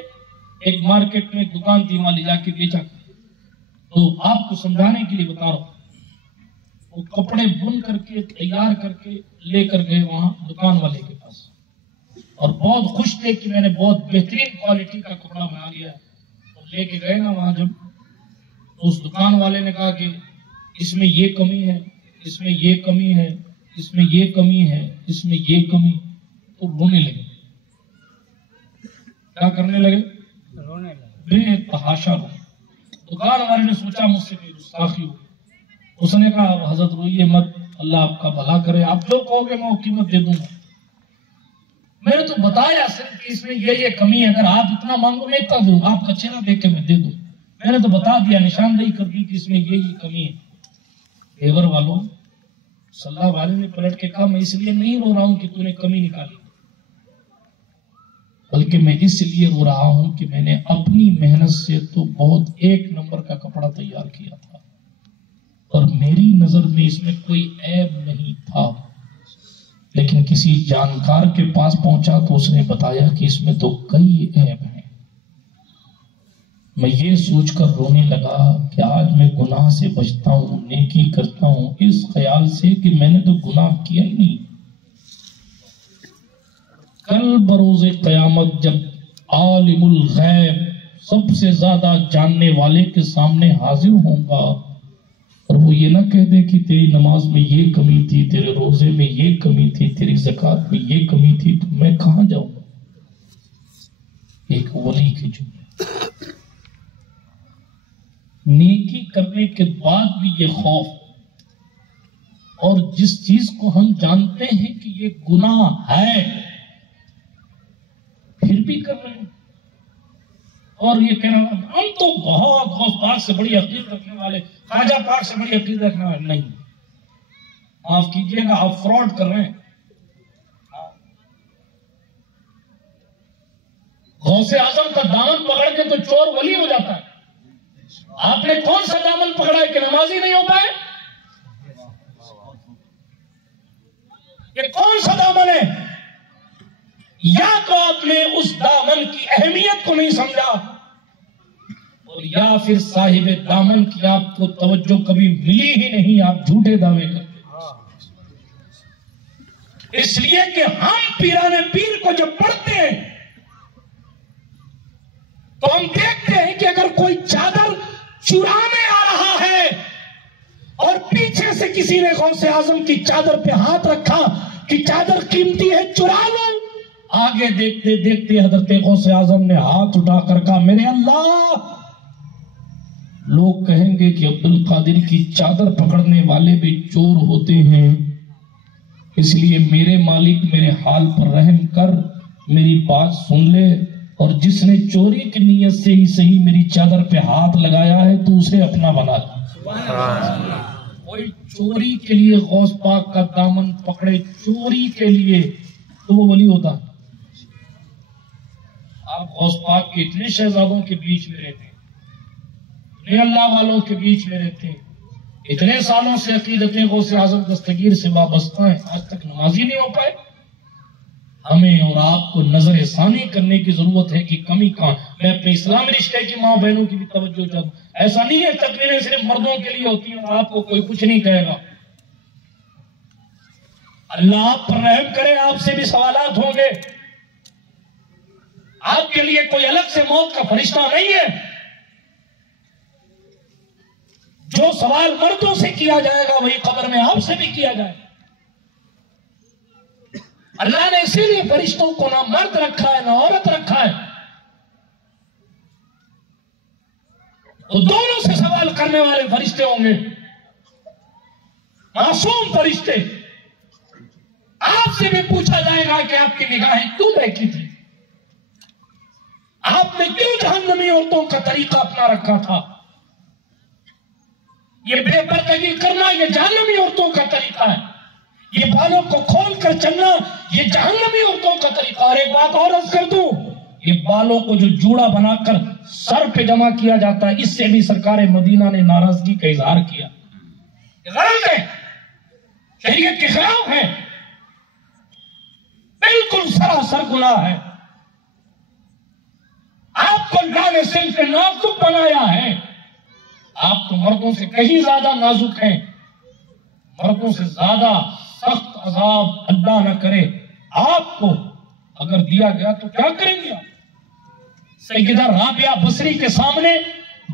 ایک مارکیٹ میں دکان تھی، وہاں لے جا کے بیچا۔ تو آپ کو سمجھانے کے لیے بتا رہا ہوں، وہ کپڑے بن کر کے تیار کر کے لے کر گئے وہاں دکان والے کے پاس، اور بہت خوش تھے کہ میں نے بہت بہترین کوالٹی کا کپڑا بنا لیا، اور لے کے گئے نا وہاں، جب اس دکان والے نے کہا کہ اس میں یہ کمی ہے، اس میں یہ کمی ہے، اس میں یہ کمی ہے، اس میں یہ کمی، تو رونے لگے۔ کیا کرنے لگے؟ رونے لگے، بے تحاشا رونے۔ دکان والے نے سوچا مجھ سے کوئی گستاخی ہو، اس نے کہا حضرت روئیے مت، اللہ آپ کا بھلا کرے، آپ جو کہو گے میں وہ قیمت دے دوں گا، میں نے تو بتایا صرف کہ اس میں یہ کمی ہے، اگر آپ اتنا مانگو میں اتنا دوں، آپ کا چہرہ دیکھ کے میں دے دوں، میں نے تو بتا دیا، نشاندہی کر دی کہ اس میں یہ کمی ہے۔ دیور والوں صلی اللہ علیہ نے پلٹ کے کہا میں اس لیے نہیں رو رہا ہوں کہ تو نے کمی نکالی، بلکہ میں اس لیے رو رہا ہوں کہ میں نے اپنی محنت سے تو بہت ایک نمبر کا کپڑا تیار کیا تھا، اور میری نظر میں اس میں کوئی عیب نہیں تھا، لیکن کسی جانکار کے پاس پہنچا تو اس نے بتایا کہ اس میں تو کئی عیب ہیں۔ میں یہ سوچ کر رونے لگا کہ آج میں گناہ سے بچتا ہوں، نیکی کرتا ہوں، اس خیال سے کہ میں نے تو گناہ کیا ہی نہیں۔ کل بروز قیامت جب عالم الغیب سب سے زیادہ جاننے والے کے سامنے حاضر ہوں گا، اور وہ یہ نہ کہہ دے کہ تیری نماز میں یہ کمی تھی، تیرے روزے میں یہ کمی تھی، تیری زکوٰۃ میں یہ کمی تھی، تو میں کہاں جاؤں؟ ایک ولی کے جملے، نیکی کرنے کے بعد بھی یہ خوف، اور جس چیز کو ہم جانتے ہیں کہ یہ گناہ ہے پھر بھی کر رہے ہیں، اور یہ کہنا ہم تو بہت غوث پاک سے بڑی عقیدت رکھنے والے، خواجہ پاک سے بڑی عقیدت رکھنے والے، نہیں، معاف کیجیے گا، آپ فراڈ کر رہے ہیں۔ غوث اعظم کا دامن پکڑ کے تو چور ولی ہو جاتا ہے، آپ نے کون سا دامن پکڑا ہے کہ نمازی نہیں ہو پائے؟ یہ کون سا دامن ہے؟ یا تو آپ نے اس دامن کی اہمیت کو نہیں سمجھا، اور یا پھر صاحب دامن کی آپ کو توجہ کبھی ملی ہی نہیں، آپ جھوٹے دعوے کرتے۔ اس لیے کہ ہم پیران پیر کو جب پڑھتے ہیں تو ہم دیکھتے ہیں کہ اگر کوئی چادر چرانے آ رہا ہے اور پیچھے سے کسی نے غوث اعظم کی چادر پہ ہاتھ رکھا کہ چادر قیمتی ہے چرا لو، آگے دیکھتے دیکھتے حضرت غوث اعظم نے ہاتھ اٹھا کر کہا میرے اللہ، لوگ کہیں گے کہ عبد القادر کی چادر پکڑنے والے بھی چور ہوتے ہیں، اس لیے میرے مالک میرے حال پر رحم کر، میری بات سن لے، اور جس نے چوری کی نیت سے ہی صحیح میری چادر پہ ہاتھ لگایا ہے تو اسے اپنا بنا لے۔ کوئی چوری کے لیے غوث پاک کا دامن پکڑے، چوری کے لیے، تو وہ ولی ہوتا۔ آپ غوث پاک کے اتنے شہزادوں کے بیچ میں رہتے ہیں، اتنے اللہ والوں کے بیچ میں رہتے ہیں، اتنے سالوں سے عقیدتیں غوث اعظم دستگیر سے وابستہ ہیں، آج تک نمازی نہیں ہو پائے۔ ہمیں اور آپ کو نظر ثانی کرنے کی ضرورت ہے کہ کمی کہاں۔ میں اپنے اسلامی رشتے کی ماں بہنوں کی بھی توجہ چاہتا ہوں، ایسا نہیں ہے تقریریں صرف مردوں کے لیے ہوتی ہیں اور آپ کو کوئی کچھ نہیں کہے گا۔ اللہ آپ پر رحم کرے، آپ سے بھی سوالات ہوں گے، آپ کے لیے کوئی الگ سے موت کا فرشتہ نہیں ہے۔ جو سوال مردوں سے کیا جائے گا وہی قبر میں آپ سے بھی کیا جائے گا۔ اللہ نے اسی لیے فرشتوں کو نہ مرد رکھا ہے نہ عورت رکھا ہے، وہ دونوں سے سوال کرنے والے فرشتے ہوں گے، معصوم فرشتے۔ آپ سے بھی پوچھا جائے گا کہ آپ کی نگاہیں کیوں بہکی تھی، آپ نے کیوں جہنمی عورتوں کا طریقہ اپنا رکھا تھا؟ یہ بے پردگی کرنا یہ جہنمی عورتوں کا طریقہ ہے، یہ بالوں کو کھول کر چلنا یہ جہنمی عورتوں کا طریقہ۔ اور ایک بات اور عرض کر دوں، یہ بالوں کو جو جوڑا بنا کر سر پہ جمع کیا جاتا ہے، اس سے بھی سرکار مدینہ نے ناراضگی کا اظہار کیا۔ یہ غلط ہے، شریعت کے خلاف ہے، بالکل سراسر گناہ ہے۔ آپ کو اللہ نے صرف نازک بنایا ہے، آپ تو مردوں سے کہیں زیادہ نازک ہیں، مردوں سے زیادہ سخت عذاب اللہ نہ کرے آپ کو اگر دیا گیا تو کیا کریں گے آپ؟ سیدہ رابعہ بصری کے سامنے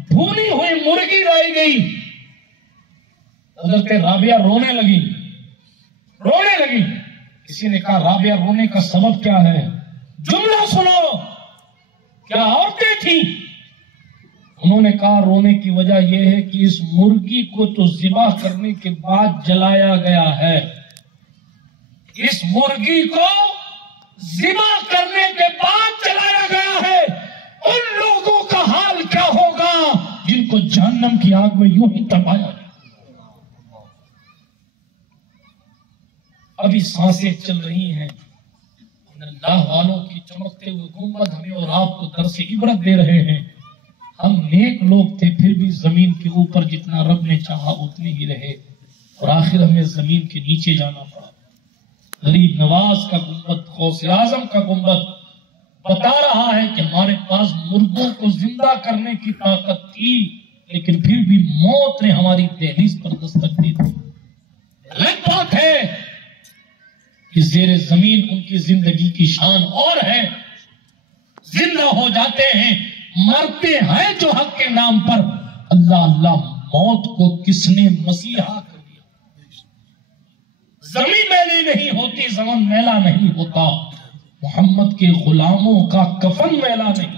بھونی ہوئی مرغی لائی گئی، حضرت رابعہ رونے لگی۔ کسی نے کہا رابعہ رونے کا سبب کیا ہے؟ جملہ سنو، کیا عورتیں تھیں؟ انہوں نے کہا رونے کی وجہ یہ ہے کہ اس مرغی کو تو ذبح کرنے کے بعد جلایا گیا ہے، اس مرغی کو ذبح کرنے کے بعد جلایا گیا ہے، ان لوگوں کا حال کیا ہوگا جن کو جہنم کی آگ میں یوں ہی دبایا گیا۔ ابھی سانسیں چل رہی ہیں، اللہ والوں کی چمکتے ہوئے گنبد ہمیں اور آپ کو درس عبرت دے رہے ہیں۔ ہم نیک لوگ تھے، پھر بھی زمین کے اوپر جتنا رب نے چاہا اتنے ہی رہے، اور آخر ہمیں زمین کے نیچے جانا پڑا۔ غریب نواز کا گنبد، غوث اعظم کا گنبد بتا رہا ہے کہ ہمارے پاس مردوں کو زندہ کرنے کی طاقت تھی، لیکن پھر بھی موت نے ہماری دہلیز پر دستک دی تھی۔ الگ بات ہے کہ زیر زمین ان کی زندگی کی شان اور ہے، زندہ ہو جاتے ہیں، مرتے ہیں جو حق کے نام پر۔ اللہ اللہ، موت کو کس نے مسیحا کر دیا۔ زمین میلی نہیں ہوتی، زمن میلا نہیں ہوتا، محمد کے غلاموں کا کفن میلا نہیں،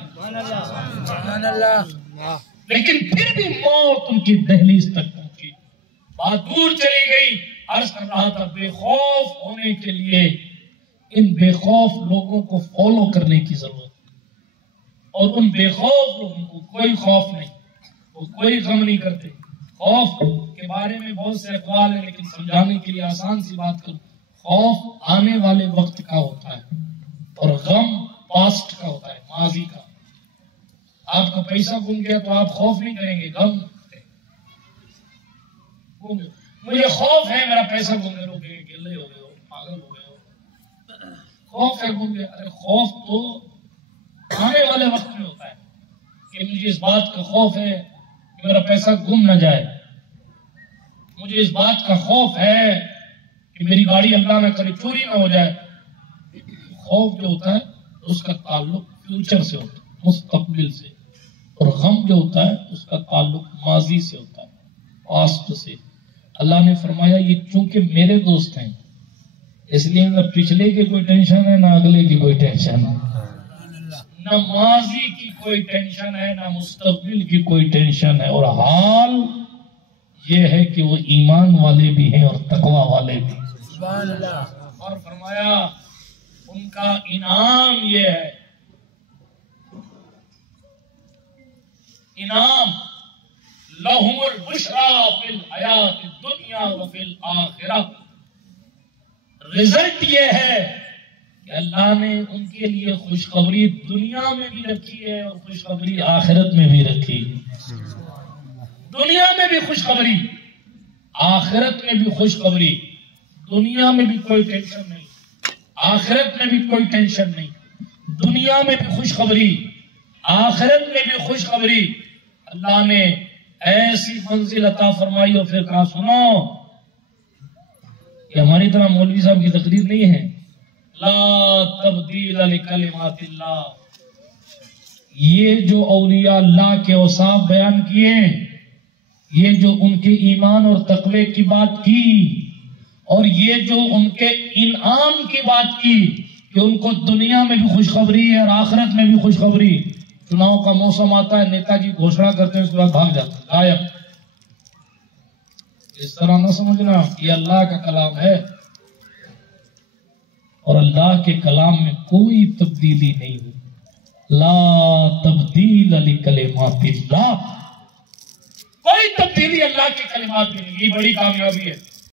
لیکن پھر بھی موت ان کی دہلیز تک پہنچی۔ بات دور چلی گئی، عرض کر رہا تھا بے خوف ہونے کے لیے ان بے خوف لوگوں کو فالو کرنے کی ضرورت ہے، اور ان بے خوف لوگوں کو کوئی خوف نہیں، وہ کوئی غم نہیں کرتے۔ خوف کے بارے میں بہت سے اقوال ہیں، لیکن سمجھانے کے لیے آسان سی بات کروں، خوف آنے والے وقت کا ہوتا ہے اور غم پاسٹ کا ہوتا ہے، ماضی کا۔ آپ کا پیسہ گم گیا تو آپ خوف نہیں کریں گے، غم مجھے خوف ہے میرا پیسہ گم گیا، لوگ گلے ہو گئے ہو، پاگل ہو گئے ہو، خوف ہے گم گیا۔ ارے خوف تو آنے والے وقت میں ہوتا ہے کہ مجھے اس بات کا خوف ہے کہ میرا پیسہ گم نہ جائے، مجھے اس بات کا خوف ہے کہ میری گاڑی اللہ نہ کرے چوری نہ ہو جائے۔ خوف جو ہوتا ہے اس کا تعلق فیوچر سے ہوتا ہے، مستقبل سے، اور غم جو ہوتا ہے اس کا تعلق ماضی سے ہوتا ہے، پاسٹ سے۔ اللہ نے فرمایا یہ چونکہ میرے دوست ہیں اس لیے نہ پچھلے کی کوئی ٹینشن ہے نہ اگلے کی کوئی ٹینشن ہے، نہ ماضی کی کوئی ٹینشن ہے نہ مستقبل کی کوئی ٹینشن ہے، اور حال یہ ہے کہ وہ ایمان والے بھی ہیں اور تقوی والے بھی۔ اور فرمایا ان کا انعام یہ ہے، انعام لہم البشرا فی الحیات الدنیا وفی الآخرہ، رزلٹ یہ ہے کہ اللہ نے ان کے لیے خوشخبری دنیا میں بھی رکھی ہے اور خوشخبری آخرت میں بھی رکھی۔ دنیا میں بھی خوشخبری، آخرت میں بھی خوشخبری۔ دنیا میں بھی کوئی ٹینشن نہیں، آخرت میں بھی کوئی ٹینشن نہیں۔ دنیا میں بھی خوشخبری، آخرت میں بھی خوشخبری۔ اللہ نے ایسی منزل عطا فرمائی اور پھر کہا سنو، یہ ہماری طرح مولوی صاحب کی تقریر نہیں ہے، لا تبدیل لکلمات اللہ۔ یہ جو اولیاء اللہ کے اوصاف بیان کیے، یہ جو ان کے ایمان اور تقوی کی بات کی، اور یہ جو ان کے انعام کی بات کی کہ ان کو دنیا میں بھی خوشخبری ہے اور آخرت میں بھی خوشخبری۔ چناؤ کا موسم آتا ہے، نیتا جی گھوشنا کرتے ہیں، اس کے بعد بھاگ جاتے ہیں، غائب۔ اس طرح نہ سمجھنا، یہ اللہ کا کلام ہے اور اللہ کے کلام میں کوئی تبدیلی نہیں ہوئی۔ لا تبدیل لکلمات اللہ، کوئی تبدیلی اللہ کے کلمات میں نہیں۔ یہ بڑی کامیابی ہے۔